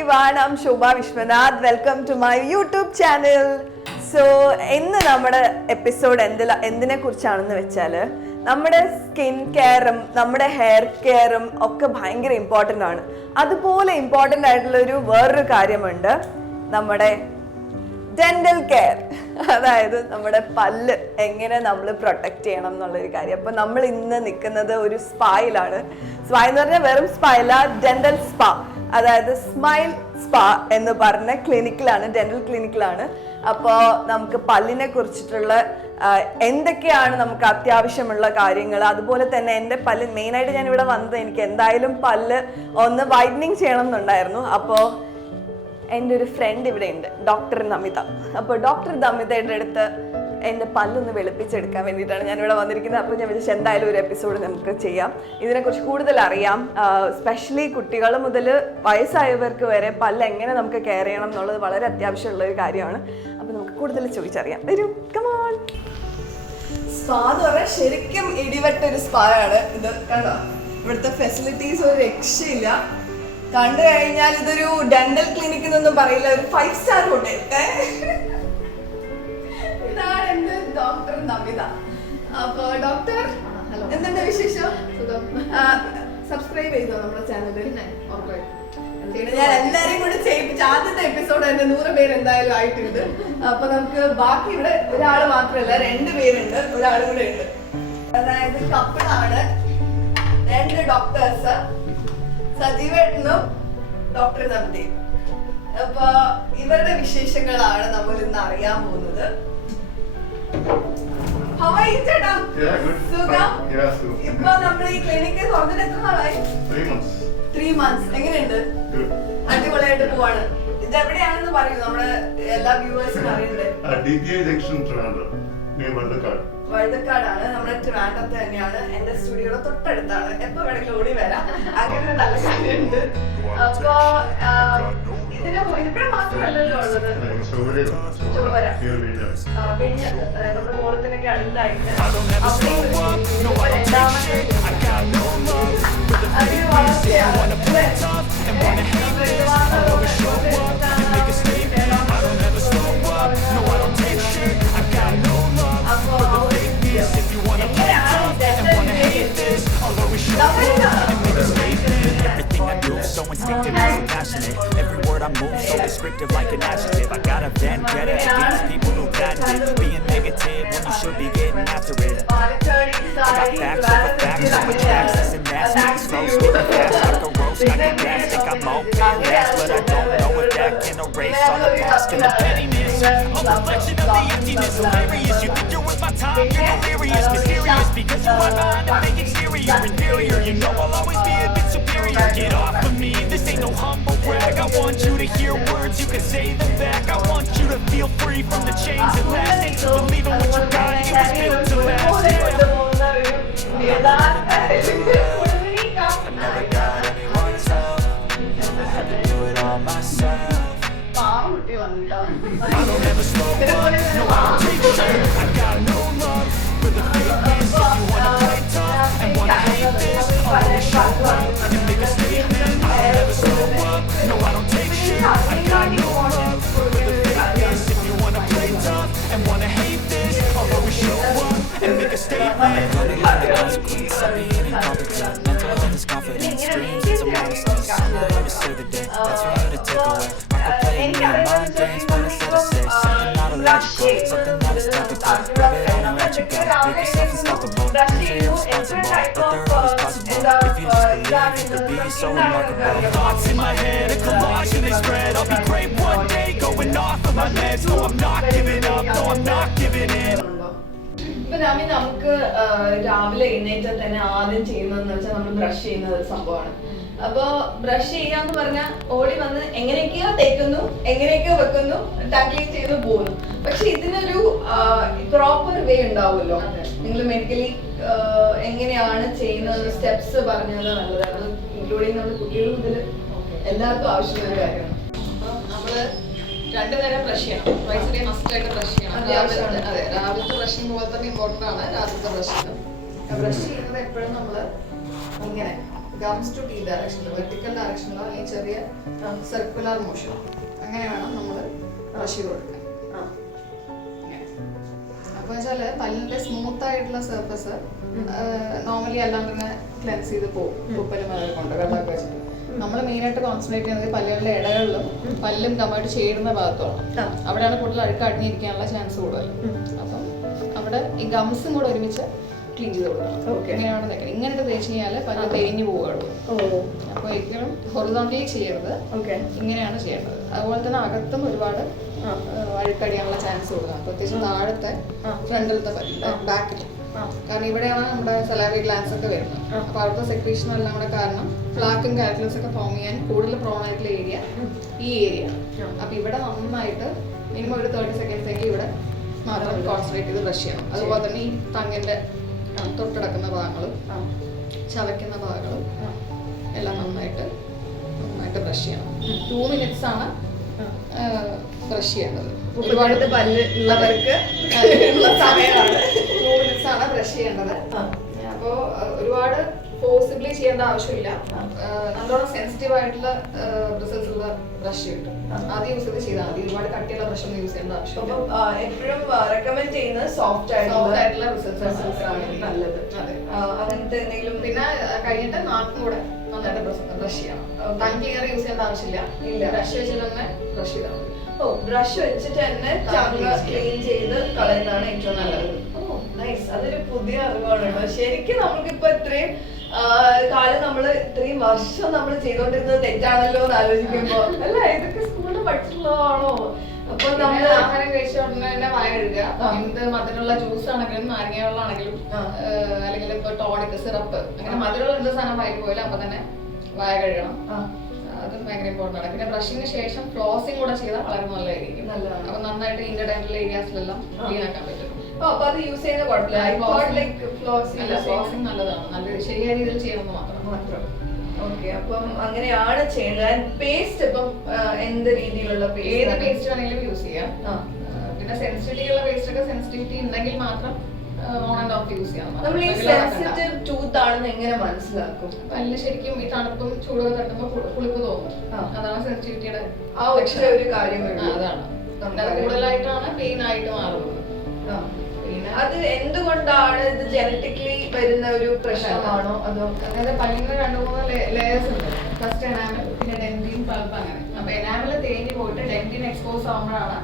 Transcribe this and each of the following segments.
everyone, I'm Shobha Vishwanath. Welcome to my YouTube channel. So, ഇന്ന് നമ്മുടെ episode എന്തിനെ കുറിച്ചാണെന്ന് വെച്ചാൽ നമ്മുടെ സ്കിൻ കെയറും നമ്മുടെ ഹെയർ കെയറും ഒക്കെ ഭയങ്കര ഇമ്പോർട്ടൻ്റ് ആണ്. അതുപോലെ ഇമ്പോർട്ടൻ്റ് ആയിട്ടുള്ളൊരു വേറൊരു കാര്യമുണ്ട്, നമ്മുടെ ഡെന്റൽ കെയർ. അതായത് നമ്മുടെ പല്ല് എങ്ങനെ നമ്മൾ പ്രൊട്ടക്റ്റ് ചെയ്യണം എന്നുള്ളൊരു കാര്യം. അപ്പോൾ നമ്മൾ ഇന്ന് നിൽക്കുന്നത് ഒരു സ്പായിലാണ്. സ്പാ എന്ന് പറഞ്ഞാൽ വെറും സ്പാ അല്ല, ഡെന്റൽ സ്പാ, അതായത് സ്മൈൽ സ്പാ എന്ന് പറഞ്ഞ ക്ലിനിക്കിലാണ്, ഡെന്റൽ ക്ലിനിക്കിലാണ്. അപ്പോൾ നമുക്ക് പല്ലിനെ കുറിച്ചിട്ടുള്ള എന്തൊക്കെയാണ് നമുക്ക് അത്യാവശ്യമുള്ള കാര്യങ്ങൾ, അതുപോലെ തന്നെ എൻ്റെ പല്ല് മെയിനായിട്ട് ഞാൻ ഇവിടെ വന്നത് എനിക്ക് എന്തായാലും പല്ല് ഒന്ന് വൈറ്റനിങ് ചെയ്യണം എന്നുണ്ടായിരുന്നു. അപ്പോൾ എൻ്റെ ഒരു ഫ്രണ്ട് ഇവിടെ ഉണ്ട്, ഡോക്ടർ നമിത. അപ്പോൾ ഡോക്ടർ നമിതയുടെ അടുത്ത് എൻ്റെ പല്ലൊന്ന് വെളുപ്പിച്ചെടുക്കാൻ വേണ്ടിയിട്ടാണ് ഞാനിവിടെ വന്നിരിക്കുന്നത്. അപ്പോൾ ഞാൻ വിചാരിച്ചു എന്തായാലും ഒരു എപ്പിസോഡ് നമുക്ക് ചെയ്യാം, ഇതിനെക്കുറിച്ച് കൂടുതൽ അറിയാം. സ്പെഷ്യലി കുട്ടികൾ മുതൽ വയസ്സായവർക്ക് വരെ പല്ല് എങ്ങനെ നമുക്ക് കെയർ ചെയ്യണം എന്നുള്ളത് വളരെ അത്യാവശ്യമുള്ള ഒരു കാര്യമാണ്. അപ്പോൾ നമുക്ക് കൂടുതൽ ചോദിച്ചറിയാം. വരൂ, കം ഓൺ. സ്പാ എന്ന് പറഞ്ഞാൽ ശരിക്കും ഇടിവെട്ടൊരു സ്പാ ആണ് ഇത്. കണ്ടോ, ഇവിടുത്തെ ഫെസിലിറ്റീസ് ഒരു രക്ഷയില്ല. കണ്ടു കഴിഞ്ഞാൽ ഇതൊരു ഡെന്റൽ ക്ലിനിക് എന്നൊന്നും പറയില്ല, ഒരു 5 സ്റ്റാർ ഹോട്ടൽ. ഇതാണ് എന്റെ ഡോക്ടർ നമിത. അപ്പൊ ഡോക്ടർ, എന്തുണ്ട് വിശേഷം? സബ്സ്ക്രൈബ് ചെയ്തോ നമ്മുടെ ചാനൽ? ഞാൻ എല്ലാരെയും കൂടെ ചെയ്യിപ്പിച്ച ആദ്യത്തെ എപ്പിസോഡ് തന്നെ 100 പേര് എന്തായാലും ആയിട്ടുണ്ട്. അപ്പൊ നമുക്ക് ബാക്കി ഇവിടെ ഒരാൾ മാത്രമല്ല, 2 പേരുണ്ട്, ഒരാളും കൂടെ ഉണ്ട്. അതായത് കപ്പിളാണ്, 2 ഡോക്ടേഴ്സ്, സജീവേട്ടനും ഡോക്ടർ നമിതയും. അപ്പൊ ഇവരുടെ വിശേഷങ്ങളാണ് നമ്മൾ ഇന്ന് അറിയാൻ പോകുന്നത്. ചേട്ടാ സുഖം? ഇപ്പൊ നമ്മൾ ഈ ക്ലിനിക്ക് തുറന്നിട്ട് എത്ര നാളായി? 3 months. എങ്ങനെയുണ്ട്? അടിപൊളിയായിട്ട് പോവാണ്. ഇത് എവിടെയാണെന്ന് പറയൂ, നമ്മുടെ എല്ലാ വ്യൂവേഴ്സും അറിയണ്ടേ? വഴുതക്കാടാണ്, നമ്മുടെ ട്രിവാൻഡ്രത്ത് തന്നെയാണ്. എന്റെ സ്റ്റുഡിയോയുടെ തൊട്ടടുത്താണ്, എപ്പോ വേണമെങ്കിലും ഓടി വരാം. അങ്ങനെ നല്ല കാര്യമുണ്ട്. അപ്പൊ ഇതിവിടെ മാത്രമല്ലല്ലോ ഉള്ളത്, ചൊവ്വര പിന്നെ നമ്മുടെ കോളത്തിനൊക്കെ അടുത്തായിട്ട്. രണ്ടാമത്തെ അതൊരു വളർച്ചയാണ്. Everything I do so instinctive and so passionate. Every word I move so descriptive like an adjective. I got a vendetta against people who patent it, being negative when you should be getting after it. I got facts over facts over tracks, listen that's me slow, spitting fast like a roast. I can gas, think I'm open last, but I don't know if that can erase all the past and the pettiness. A reflection of the emptiness, hilarious. You think you're worth my time, you're delirious, mysterious, because you are behind a fake exterior, inferior. You know I'll always be a bit superior. Get off of me, this ain't no humble brag. I want you to hear words, you can say them back. I want you to feel free from the chains that last. Ain't believing what you got, it was built to last. I never got anyone's help, I had to do it all myself. I don't ever slow up, no I don't take shit. I got no love for the fakeness. If you wanna play tough and wanna hate this, I'll always show up and make a statement. I don't ever slow up, no I don't take shit. I got no love for the fakeness. If you wanna play tough and wanna hate this, I'll always show up and make a statement. I'm running out of consequence, I'm being incompetent. Mental health is confidence, dreams it's a modesty. Something I never say the day, that's for you to take away. I could play in your mind games, but instead I say something not illogical, something that is topical. Grab it on and let you go, make yourself unstoppable. Dreams are irresponsible, but they're always possible. If you just believe, you could be so remarkable. Thoughts in my head, a collage and they spread. I'll be great one day, going off of my meds. No, I'm not giving up, no, I'm not giving in. ഇപ്പൊ നമുക്ക് രാവിലെ എഴുന്നേറ്റാൽ തന്നെ ആദ്യം ചെയ്യുന്നതെന്ന് വെച്ചാൽ നമ്മൾ brush ചെയ്യുന്ന ഒരു സംഭവമാണ്. അപ്പൊ ബ്രഷ് ചെയ്യാന്ന് പറഞ്ഞാൽ ഓടി വന്ന് എങ്ങനെയൊക്കെയോ തേക്കുന്നു, എങ്ങനെയൊക്കെയോ വെക്കുന്നു, ടാക്ലിങ് ചെയ്ത് പോകുന്നു. പക്ഷെ ഇതിനൊരു പ്രോപ്പർ വേ ഉണ്ടാവുമല്ലോ. നിങ്ങൾ മെഡിക്കലി എങ്ങനെയാണ് ചെയ്യുന്നത് സ്റ്റെപ്സ് പറഞ്ഞത് നല്ലതാണ്, ഇൻക്ലൂഡിങ് നമ്മുടെ കുട്ടികൾ മുതൽ എല്ലാവർക്കും ആവശ്യമുള്ള കാര്യമാണ്. അപ്പൊ നമ്മള് 2 നേരം ബ്രഷ് ചെയ്യണം, ട്വൈസ് ഡേ മസ്റ്റ് ആയിട്ട് ബ്രഷ് ചെയ്യണം. അതെ, രാവിലത്തെ ബ്രഷിംഗ് പോലെ തന്നെ ഇമ്പോർട്ടന്റ് ആണ് രാത്രിത്തെ ബ്രഷിംഗ്. ബ്രഷ് ചെയ്യുന്നത് എപ്പോഴും നമ്മള് ഇങ്ങനെ ഗംസ് ടു ടീ ഡയറക്ഷനിൽ, വെർട്ടിക്കൽ ഡയറക്ഷനിലോ അല്ലെങ്കിൽ ചെറിയ സർക്കുലർ മോഷനോ അങ്ങനെ വേണം നമ്മൾ ബ്രഷ് ചെയ്ത് കൊടുക്കാൻ. അപ്പോൾ വെച്ചാൽ പല്ലിൻ്റെ സ്മൂത്ത് ആയിട്ടുള്ള സർഫസ് നോർമലി എല്ലാം തന്നെ ക്ലെൻസ് ചെയ്ത് പോകും ഉപ്പലും അതൊക്കെ കൊണ്ട് വെള്ളമൊക്കെ വെച്ചിട്ട്. നമ്മൾ മെയിനായിട്ട് കോൺസെൻട്രേറ്റ് ചെയ്യുന്നത് പല്ലുകളുടെ ഇടകളിലും പല്ലും കമ്മായിട്ട് ചേരുന്ന ഭാഗത്തുമാണ്. അവിടെയാണ് കൂടുതൽ അഴുക്ക് അടിഞ്ഞിരിക്കാനുള്ള ചാൻസ് കൂടുതൽ. അപ്പം അവിടെ ഈ ഗംസും കൂടെ ഒരുമിച്ച് ക്ലീൻ ചെയ്ത് കൊടുക്കണം. ഇങ്ങനെയാണ് തേക്കണം. ഇങ്ങനത്തെ തേച്ച് കഴിഞ്ഞാൽ പല്ല് തേഞ്ഞ് പോവുകയുള്ളൂ. അപ്പോൾ ഒരിക്കലും ഹൊറിസോണ്ടലി ചെയ്യരുത്, ഇങ്ങനെയാണ് ചെയ്യേണ്ടത്. അതുപോലെ തന്നെ അകത്തും ഒരുപാട് അഴുക്കടിയാനുള്ള ചാൻസ് കൊടുക്കണം. പ്രത്യേകിച്ച് താഴത്തെ ഫ്രണ്ടിലത്തെ പല്ല്, ബാക്കിൽ. കാരണം ഇവിടെയാണ് നമ്മുടെ സലാറി ഗ്ലാൻസ് ഒക്കെ വരുന്നത്. അപ്പോൾ അവിടുത്തെ സെക്രീഷൻ എല്ലാം കൂടെ കാരണം പ്ലാക്കും കാൽക്കുലസ് ഒക്കെ ഫോം ചെയ്യാൻ കൂടുതൽ പ്രോൺ ആയിട്ടുള്ള ഏരിയ ഈ ഏരിയ. അപ്പോൾ ഇവിടെ നന്നായിട്ട് മിനിമം ഒരു 30 സെക്കൻഡ്സ് എങ്കിലും ഇവിടെ മാത്രം കോൺസെൻട്രേറ്റ് ചെയ്ത് ബ്രഷ് ചെയ്യണം. അതുപോലെ തന്നെ ഈ തങ്ങിൻ്റെ തൊട്ടടക്കുന്ന ഭാഗങ്ങളും ചവയ്ക്കുന്ന ഭാഗങ്ങളും എല്ലാം നന്നായിട്ട് ബ്രഷ് ചെയ്യണം. 2 minutes ആണ് ബ്രഷ് ചെയ്യേണ്ടത്. ഒരുപാട് പല്ല് ഉള്ളവർക്ക് സമയമാണ് 2 minutes ആണ് ബ്രഷ് ചെയ്യേണ്ടത്. അപ്പോൾ ഒരുപാട് പോസിബിളി ചെയ്യേണ്ട ആവശ്യമില്ല. നല്ലോണം സെൻസിറ്റീവ് ആയിട്ടുള്ള ബ്രിസിൽസ് ഉള്ള ബ്രഷ് കിട്ടും. ആദ്യം യൂസ് ചെയ്താൽ മതി. ഒരുപാട് കട്ടിയുള്ള ബ്രഷ് ഒന്നും യൂസ് ചെയ്യേണ്ട ആവശ്യമില്ല. എപ്പോഴും റെക്കമെൻഡ് ചെയ്യുന്നത് സോഫ്റ്റ് ആയിട്ടുള്ള ബ്രിസിൽസ് ആണ് നല്ലത്. അങ്ങനത്തെ എന്തെങ്കിലും പിന്നെ കഴിഞ്ഞിട്ട് നാക്കും കൂടെ നന്നായിട്ട് ബ്രഷ് ചെയ്യണം. ടങ് ക്ലിയർ യൂസ് ചെയ്യേണ്ട ആവശ്യമില്ല. ബ്രഷ് വെച്ചിട്ട് തന്നെ ബ്രഷ് ചെയ്താൽ മതി. ബ്രഷ് വെച്ചിട്ട് തന്നെ ക്ലീൻ ചെയ്ത് കളയുന്നതാണ് ഏറ്റവും നല്ലത്. നൈസ്. അതൊരു പുതിയ അറിവാണ് കേട്ടോ. ശരിക്കും നമുക്കിപ്പോ ഇത്രയും കാലം നമ്മള് ഇത്രയും വർഷം നമ്മൾ ചെയ്തോണ്ടിരുന്നത് തെറ്റാണല്ലോ എന്ന് ആലോചിക്കുമ്പോ അല്ല ഇതൊക്കെ സ്കൂളിൽ പഠിച്ചിട്ടുള്ളതാണോ? അപ്പൊ നമ്മള് ആഹാരം കഴിച്ച ഉടനെ തന്നെ വായ കഴുകുക. എന്ത് മധുരമുള്ള ജ്യൂസ് ആണെങ്കിലും നാരങ്ങ വെള്ളം ആണെങ്കിലും അല്ലെങ്കിൽ ഇപ്പൊ ടോണിക് സിറപ്പ് അങ്ങനെ മധുരമുള്ള എന്ത് സാധനം വായിൽ പോയാലും അപ്പൊ തന്നെ വായ കഴുകണം. അതും ഭയങ്കര ഇമ്പോർട്ടൻ്റ് ആണ്. പിന്നെ ബ്രഷിന് ശേഷം ഫ്ലോസിംഗ് കൂടെ ചെയ്താൽ വളരെ നല്ലതായിരിക്കും. അപ്പൊ നന്നായിട്ട് ഇന്റർഡെന്റൽ ഏരിയാസിലെല്ലാം ക്ലീൻ ആക്കാൻ പറ്റും. അപ്പൊ അത് യൂസ് ചെയ്യുന്ന കുഴപ്പമില്ല. ഫ്ലോസിംഗ് നല്ലതാണ്. നല്ല ശരിയായ രീതിയിൽ ചെയ്യണമെന്ന് മാത്രം. ഓക്കെ. അപ്പം അങ്ങനെയാണ് ചെയ്യേണ്ടത്. പേസ്റ്റ് ഇപ്പം എന്ത് രീതിയിലുള്ള ഏത് പേസ്റ്റ് വേണമെങ്കിലും യൂസ് ചെയ്യാം. പിന്നെ സെൻസിറ്റിവിറ്റി ഉള്ള പേസ്റ്റ് ഒക്കെ സെൻസിറ്റിവിറ്റി ഉണ്ടെങ്കിൽ മാത്രം ഓൺ ആൻഡ് ഓഫ് യൂസ് ചെയ്യാം. നമ്മൾ ഈ സെൻസിറ്റീവ് ടൂത്ത് ആണെന്ന് എങ്ങനെ മനസ്സിലാക്കും? പല്ല് ശരിക്കും ഈ തണുപ്പും ചൂടൊക്കെ തട്ടുമ്പോൾ പുളിപ്പ് തോന്നും. അതാണ് സെൻസിറ്റിവിറ്റിയുടെ ആ ഒരു കാര്യം. അതാണ് കൂടുതലായിട്ടാണ് പെയിൻ ആയിട്ട് മാറുന്നത്. അത് എന്തുകൊണ്ടാണ്? ഇത് ജനറ്റിക്കലി വരുന്ന ഒരു പ്രശ്നമാണോ അതോ? അതായത് പല്ലിന് 2-3 ലെയേഴ്സ് ഉണ്ട്. ഫസ്റ്റ് എനാമൽ, പിന്നെ ഡെന്റിൻ, പൾപ്പ് അങ്ങനെ. അപ്പൊ എനാമൽ തേഞ്ഞ് പോയിട്ട് ഡെന്റിൻ എക്സ്പോസ് ആവുമ്പോഴാണ്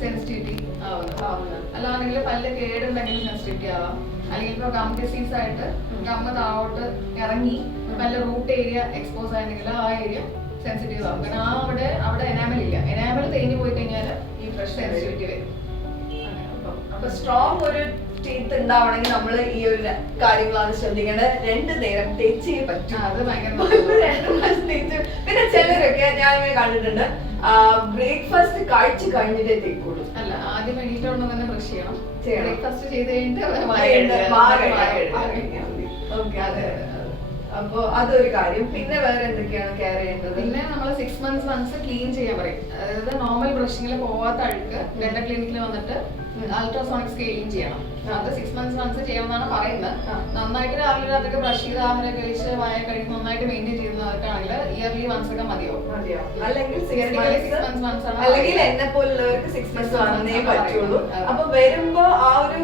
സെൻസിറ്റിവിറ്റി ആവുന്നത്. അല്ലാണെങ്കിൽ പല്ല് കേടുണ്ടെങ്കിൽ സെൻസിറ്റിവിറ്റി ആവാം. അല്ലെങ്കിൽ ഇപ്പൊ ഗം ഡിസീസ് ആയിട്ട് ഗമ്മ താഴോട്ട് ഇറങ്ങി പല്ല് റൂട്ട് ഏരിയ എക്സ്പോസ് ആയെങ്കിൽ ആ ഏരിയ സെൻസിറ്റീവ് ആവും. കാരണം അവിടെ എനാമൽ ഇല്ല. എനാമൽ തേഞ്ഞ് പോയി കഴിഞ്ഞാൽ ഈ ഫ്രഷ് സെൻസിറ്റിവിറ്റി വരും. അപ്പൊ സ്ട്രോങ് ഒരു ടീത്ത് ഉണ്ടാവണമെങ്കിൽ നമ്മൾ ഈ ഒരു കാര്യങ്ങളാണ് ശ്രദ്ധിക്കേണ്ടത്. 2 നേരം തേച്ചേ പറ്റും. അത് ഭയങ്കര 2 പ്രാവശ്യം തേച്ച്. പിന്നെ ചിലരൊക്കെ ഞാൻ ഇങ്ങനെ കണ്ടിട്ടുണ്ട് ബ്രേക്ക്ഫാസ്റ്റ് കഴിച്ചു കഴിഞ്ഞിട്ടേ തേക്കുള്ളൂ. അല്ല, ആദ്യം എണീറ്റോണ്ട് തന്നെ ബ്രഷ് ചെയ്യണം. ബ്രേക്ക്ഫാസ്റ്റ് ചെയ്ത് കഴിഞ്ഞിട്ട് അപ്പൊ അതൊരു കാര്യം. പിന്നെ വേറെ എന്തൊക്കെയാണ് കെയർ ചെയ്യേണ്ടത്? പിന്നെ നമ്മൾ 6 months once ക്ലീൻ ചെയ്യാൻ പറയും. അതായത് നോർമൽ ബ്രഷിങ്ങിൽ പോവാത്ത അഴുക്ക് ഡെന്റൽ ക്ലിനിക്കിൽ വന്നിട്ട് അൾട്രാസോണിക് സ്കെയിലിംഗ് ചെയ്യണം. അത് 6 months once ചെയ്യണമെന്നാണ് പറയുന്നത്. നന്നായിട്ട് രാവിലെ അതൊക്കെ ബ്രഷ് ചെയ്ത് ആഹാരം കഴിച്ച് വായ കഴിച്ച് നന്നായിട്ട് മെയിൻറ്റെയിൻ ചെയ്യുന്നവർക്കാണെങ്കിൽ ഇയർലി വൺസ് ഒക്കെ മതിയാവും. അല്ലെങ്കിൽ 6 months ആണ്. അല്ലെങ്കിൽ എന്നെ പോലുള്ളവർക്ക് 6 months വന്നേ പറ്റുള്ളൂ. അപ്പൊ വരുമ്പോ ആ ഒരു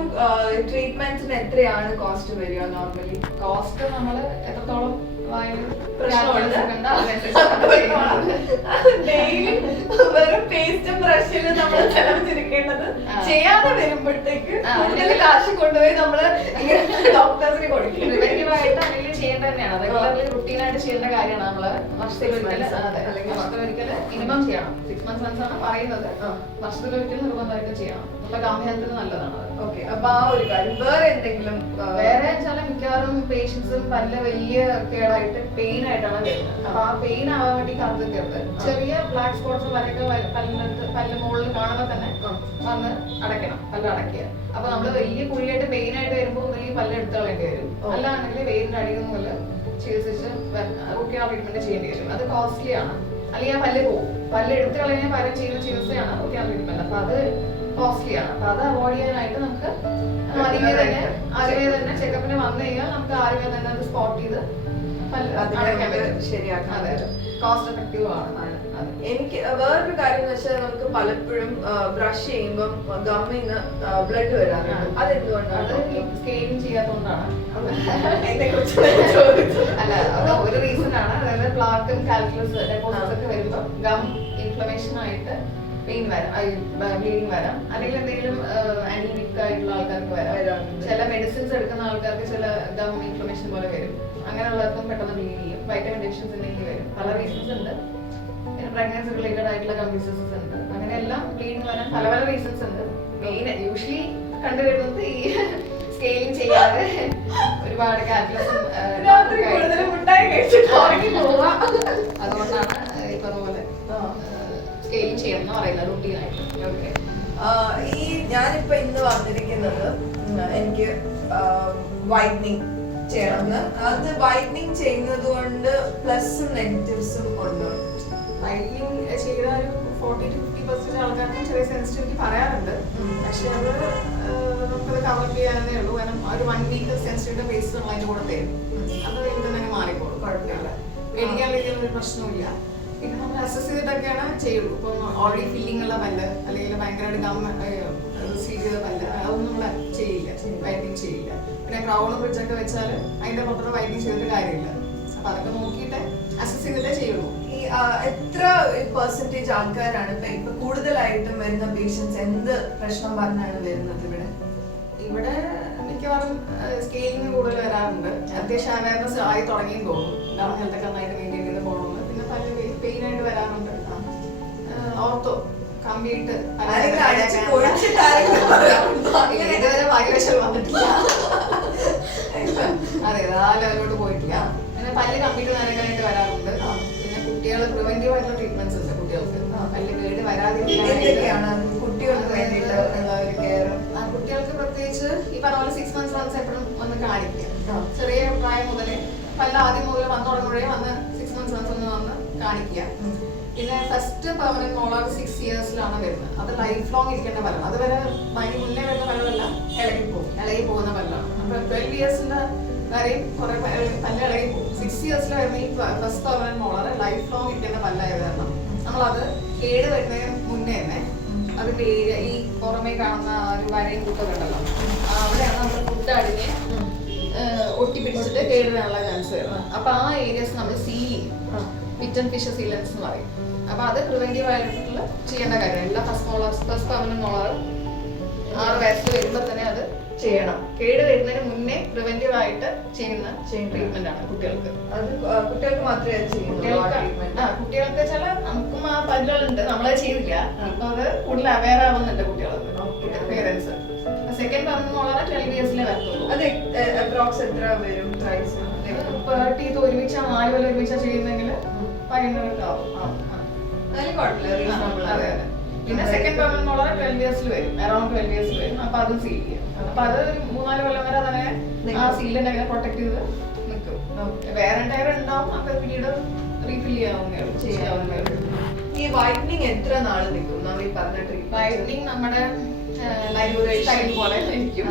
ട്രീറ്റ്മെന്റിന് എത്രയാണ് കോസ്റ്റ് വരിക? നോർമലി കോസ്റ്റ് നമ്മൾ എത്രത്തോളം വെറും പേസ്റ്റും ബ്രഷിലും നമ്മൾ ചെലവഴിച്ചിരിക്കേണ്ടത് ചെയ്യാതെ വരുമ്പോഴത്തേക്ക് കൂടുതൽ കാശ് കൊണ്ടുപോയി നമ്മള് ഡോക്ടേഴ്സിന് കൊടുക്കും. പ്രിവെന്റീവായിട്ട് അല്ലെങ്കിൽ ചെയ്യേണ്ട തന്നെയാണ്. റെഗുലർലി റുട്ടീനായിട്ട് ചെയ്യേണ്ട കാര്യമാണ്. നമ്മള് വർഷത്തിലൊരിക്കൽ മിനിമം ചെയ്യണം. 6 months once ആണ് പറയുന്നത്. വർഷത്തിലൊരിക്കൽ നിർബന്ധമായിട്ട് ചെയ്യണം. നമ്മുടെ ഗം ഹെൽത്തിന് നല്ലതാണ്. ഓക്കെ. അപ്പൊ ആ ഒരു കാര്യം. വേറെ എന്തെങ്കിലും? വേറെ വെച്ചാൽ മിക്കവാറും പേഷ്യൻസും പല്ല് വലിയ കേടായിട്ട് പെയിൻ ആയിട്ടാണ് വരുന്നത്. അപ്പൊ ആ പെയിൻ ആവാൻ വേണ്ടി കാത്തിരിക്കരുത്. ചെറിയ ബ്ലാക്ക് സ്പോട്ട്സ് വരെയൊക്കെ പല്ല് മുകളിൽ കാണുമ്പോൾ തന്നെ വന്ന് അടയ്ക്കണം. പല്ല് അടയ്ക്കുക. അപ്പൊ നമ്മള് വലിയ കുഴിയായിട്ട് പെയിൻ ആയിട്ട് വരുമ്പോൾ വലിയ പല്ല് എടുത്ത് കളയേണ്ടി വരും. അല്ലാണെങ്കിൽ വെയിലിന്റെ അടിയിൽ നിന്ന് ചികിത്സിച്ച് റൂട്ട് ട്രീറ്റ്മെന്റ് ചെയ്യേണ്ടി വരും. അത് കോസ്റ്റ്ലി ആണ്. അല്ലെങ്കിൽ ആ പല്ല് പോകും. പല്ല് എടുത്ത് കളയാൻ പകരം ചെയ്യുന്ന ചികിത്സയാണ് റൂട്ട് ട്രീറ്റ്മെന്റ്. അപ്പൊ അത് കോസ്റ്റ്ലി ആണ്. അപ്പൊ അത് അവോയ്ഡ് ചെയ്യാനായിട്ട് നമുക്ക് ആദ്യമേ തന്നെ ചെക്കപ്പിന് വന്നു കഴിഞ്ഞാൽ നമുക്ക് ആദ്യമേ തന്നെ അത് സ്പോട്ട് ചെയ്ത് അടയ്ക്കാൻ പറ്റും. ശരിയാക്കാൻ അതെ, കോസ്റ്റ് എഫക്റ്റീവ് ആണ്. എനിക്ക് വേറൊരു കാര്യം എന്ന് വെച്ചാൽ നമുക്ക് പലപ്പോഴും ബ്രഷ് ചെയ്യുമ്പോൾ ഗമ്മിന്ന് ബ്ലഡ് വരാറുണ്ട്. അതെന്തുകൊണ്ടാണ്? സ്കെയിലിംഗ് ചെയ്യാത്തതുകൊണ്ടാണ്. എന്നെ കുറിച്ച് അല്ല, അത് ഒരു റീസൺ ആണ്. അതായത് പ്ലാക്കും കാൽക്കുലസ് ഡെപ്പോസിറ്റ്സ് ഒക്കെ വരുമ്പോൾ ഗം ഇൻഫ്ലമേഷൻ ആയിട്ട് പെയിൻ വരാം, ബ്ലീഡിങ് വരാം. അല്ലെങ്കിൽ എന്തെങ്കിലും ആന്റിബയോട്ടിക് ആയിട്ടുള്ള ആൾക്കാർക്ക് വരാം. ചില മെഡിസിൻസ് എടുക്കുന്ന ആൾക്കാർക്ക് ചില ഗം ഇൻഫ്ലമേഷൻ പോലെ വരും. അങ്ങനെയുള്ളവർക്കും പെട്ടെന്ന് ബ്ലീഡ് ചെയ്യും. വൈറ്റമിൻ ഡെഫിഷ്യൻസി ഉണ്ടെങ്കിൽ വരും. പല റീസൺസ് ഉണ്ട്. പിന്നെ പ്രഗ്നൻസി റിലേറ്റഡ് ആയിട്ടുള്ള ഗം ഡിസീസസ് ഉണ്ട്. അങ്ങനെയെല്ലാം ബ്ലീഡിങ് വരാൻ പല പല റീസൺസ് ഉണ്ട്. മെയിൻ യൂഷ്വലി കണ്ടുവരുന്നത് ഈ സ്കെയിലിംഗ് ചെയ്യാതെ ഒരുപാട് കാൽക്കുലസും അതുകൊണ്ടാണ് ഈ പറഞ്ഞ പോലെ സ്കെയിലിംഗ് ചെയ്യണം എന്ന് പറയുന്നത് റൂട്ടീനായിട്ട്. ഓക്കെ. ഈ ഞാനിപ്പോ ഇന്ന് വന്നിരിക്കുന്നത് എനിക്ക് വൈറ്റനിങ് ചെയ്യണമെന്ന്. അത് വൈറ്റനിങ് ചെയ്യുന്നത് കൊണ്ട് പ്ലസും നെഗറ്റീവ്സും ഉണ്ട്. വൈറ്റനിങ് ചെയ്ത ഒരു 40-50% ആൾക്കാർക്കും ചെറിയ സെൻസിറ്റിവിറ്റി പറയാറുണ്ട്. പക്ഷെ അത് നമുക്കത് കവർ ചെയ്യാനേ ഉള്ളൂ. കാരണം ഒരു 1 വീക്ക് സെൻസിറ്റിവിറ്റി ബേസ് നമ്മൾ അതിന്റെ കൂടെ തരും. അത് കഴിഞ്ഞിട്ട് തന്നെ മാറിക്കോളും, കുഴപ്പമില്ല. പേടിക്കാതിരിക്കുന്ന ഒരു പ്രശ്നമില്ല. പിന്നെ നമ്മൾ അസസ് ചെയ്തിട്ടൊക്കെയാണ് ചെയ്യുള്ളൂ. ഇപ്പം ഓൾറെഡി ഫില്ലിംഗ് ഉള്ള പല്ല് അല്ലെങ്കിൽ ഭയങ്കരമായിട്ട് ഗം റിസീവ് ചെയ്ത പല്ല് അതൊന്നും നമ്മൾ ചെയ്യില്ല, വൈറ്റനിങ് ചെയ്യില്ല. പിന്നെ ക്രൗൺ ബ്രിഡ്ജൊക്കെ വെച്ചാൽ അതിന്റെ മാത്രം വൈറ്റനിങ് ചെയ്തിട്ട് കാര്യമില്ല. അപ്പൊ അതൊക്കെ നോക്കിയിട്ട് അസസ് ചെയ്തിട്ടേ ചെയ്യുള്ളൂ. ഈ എത്ര പെർസെന്റേജ് ആൾക്കാരാണ് ഇപ്പൊ കൂടുതലായിട്ടും വരുന്ന പേഷ്യൻസ് എന്ത് പ്രശ്നം പറഞ്ഞാണ് വരുന്നത് ഇവിടെ? മിക്കവാറും സ്കെയിലിംഗ് കൂടുതൽ വരാറുണ്ട്. അത്യാവശ്യം അവയർനെസ് ആയി തുടങ്ങിയെന്ന് തോന്നുന്നു. ഗം ഹെൽത്ത് ഒക്കെ നന്നായിട്ട് മെയിൻറ്റെയിൻ ചെയ്ത് പോകണമെന്ന്. പിന്നെ പല പെയിൻ ആയിട്ട് വരാറുണ്ട്. ഓർത്തോ കമ്പിയിട്ട് ഇതുവരെ ഭാഗ്യവശാൽ വന്നിട്ടില്ല. അതെ, ആ ലെവലിലോട്ട് പോയിട്ടില്ല. പിന്നെ പല്ല് കമ്പിയിട്ട് നനക്കാനായിട്ട് വരാറുണ്ട്. പിന്നെ കുട്ടികൾ പ്രിവെന്റീവ് ആയിട്ടുള്ള ട്രീറ്റ്മെന്റ്സ് ഉണ്ട് കുട്ടികൾക്ക്. പല്ല് കേട് വരാതിരിക്കാനാണ് കുട്ടികൾക്ക് വേണ്ടിയിട്ട് ഒരു കെയർ. കുട്ടികൾക്ക് പ്രത്യേകിച്ച് ഈ പറഞ്ഞ പോലെ 6 months വൺസ് എപ്പോഴും വന്ന് കാണിക്കുക. ചെറിയ പ്രായം മുതലേ പല ആദ്യം മുതൽ വന്നു തുടങ്ങുമ്പോഴേ വന്ന് 6 months വൺസ് ഒന്ന് വന്ന് കാണിക്കുക. പിന്നെ ഫസ്റ്റ് പെർമനന്റ് മോളാർ 6 yearsലാണ് വരുന്നത്. അത് ലൈഫ് ലോങ് ഇരിക്കേണ്ട പല്ലാണ്. അതുവരെ അതിന് മുന്നേ വരുന്ന പല്ലെല്ലാം ഇളകി പോകുന്ന പല്ലാണ്. അപ്പൊ 12 yearsന്റെ വരെയും കുറെ പല്ല് ഇളകി പോകും. 6 yearsൽ വരുന്ന ഈ first permanent molar life long ഇരിക്കേണ്ട പല്ലായത് കാരണം നമ്മളത് കേട് വരുന്നതിന് മുന്നേ തന്നെ അതിന്റെ ഏരിയ ഈ പുറമേ കാണുന്ന ഒരു വരയും കുത്തൊക്കെ ഉണ്ടല്ലോ, അവിടെയാണ് നമ്മൾ ഫുഡ് അടിഞ്ഞ് ഒട്ടിപ്പിടിച്ചിട്ട് കേട് വരാനുള്ള ചാൻസ് വരുന്നത്. അപ്പൊ ആ ഏരിയസ് നമ്മൾ സീൽ ചെയ്യും. പിറ്റ് ആൻഡ് ഫിഷ് സീലൻസ് എന്ന് പറയും. അപ്പൊ അത് പ്രിവെന്റീവ് ആയിട്ടുള്ള ചെയ്യേണ്ട കാര്യമാണ്. എല്ലാ ഫസ്റ്റ് പെർമനന്റ് മോളാർ 6 വയസ്സിൽ വരുമ്പോൾ തന്നെ അത് ചെയ്യണം. കേട് വരുന്നതിന് മുന്നേ പ്രിവെന്റീവ് ആയിട്ട് ചെയ്യുന്ന ട്രീറ്റ്മെന്റ് ആണ് കുട്ടികൾക്ക്. അത് കുട്ടികൾക്ക് മാത്രമേ കുട്ടികൾക്ക് ചില നമുക്കും ആ പല്ലുകളുണ്ട്, നമ്മളത് ചെയ്തില്ല. അപ്പൊ അത് കൂടുതൽ അവെയർ ആവുന്നുണ്ട് കുട്ടികൾക്ക്, പേരൻസ്. സെക്കൻഡ് പെർമനന്റ് മോളാർ 12 yearsലേ വരത്തുള്ളൂ. അത് അപ്രോക്സ് എത്ര വരും പ്രൈസ്? 30 ഒരുമിച്ചാ 4 കൊല്ലം ഒരുമിച്ചാ ചെയ്യുന്നെങ്കിൽ 500 ആവും. അതെ. പിന്നെ സെക്കൻഡ് പെർമനന്റ് മോളാർ 12 yearsൽ വരും, അറൌണ്ട് 12 yearsൽ വരും. അപ്പൊ അത് സീൽ ചെയ്യും. അപ്പൊ അത് 3-4 കൊല്ലം വരെ അതങ്ങനെ ആ സീലിനെ അങ്ങനെ പ്രൊട്ടക്ട് ചെയ്ത് നിൽക്കും. വേറെ ടയർ ഉണ്ടാവും. അപ്പൊ പിന്നീട് റീഫിൽ ചെയ്യാവുന്നേ ഉള്ളൂ. ഈ വൈറ്റനിങ് എത്ര നാള് നിൽക്കും? നമ്മൾ ഈ പറഞ്ഞ ട്രീറ്റ്മെന്റ് വൈറ്റനിങ് നമ്മുടെ ലൈഫ് പോലെ ഇരിക്കും.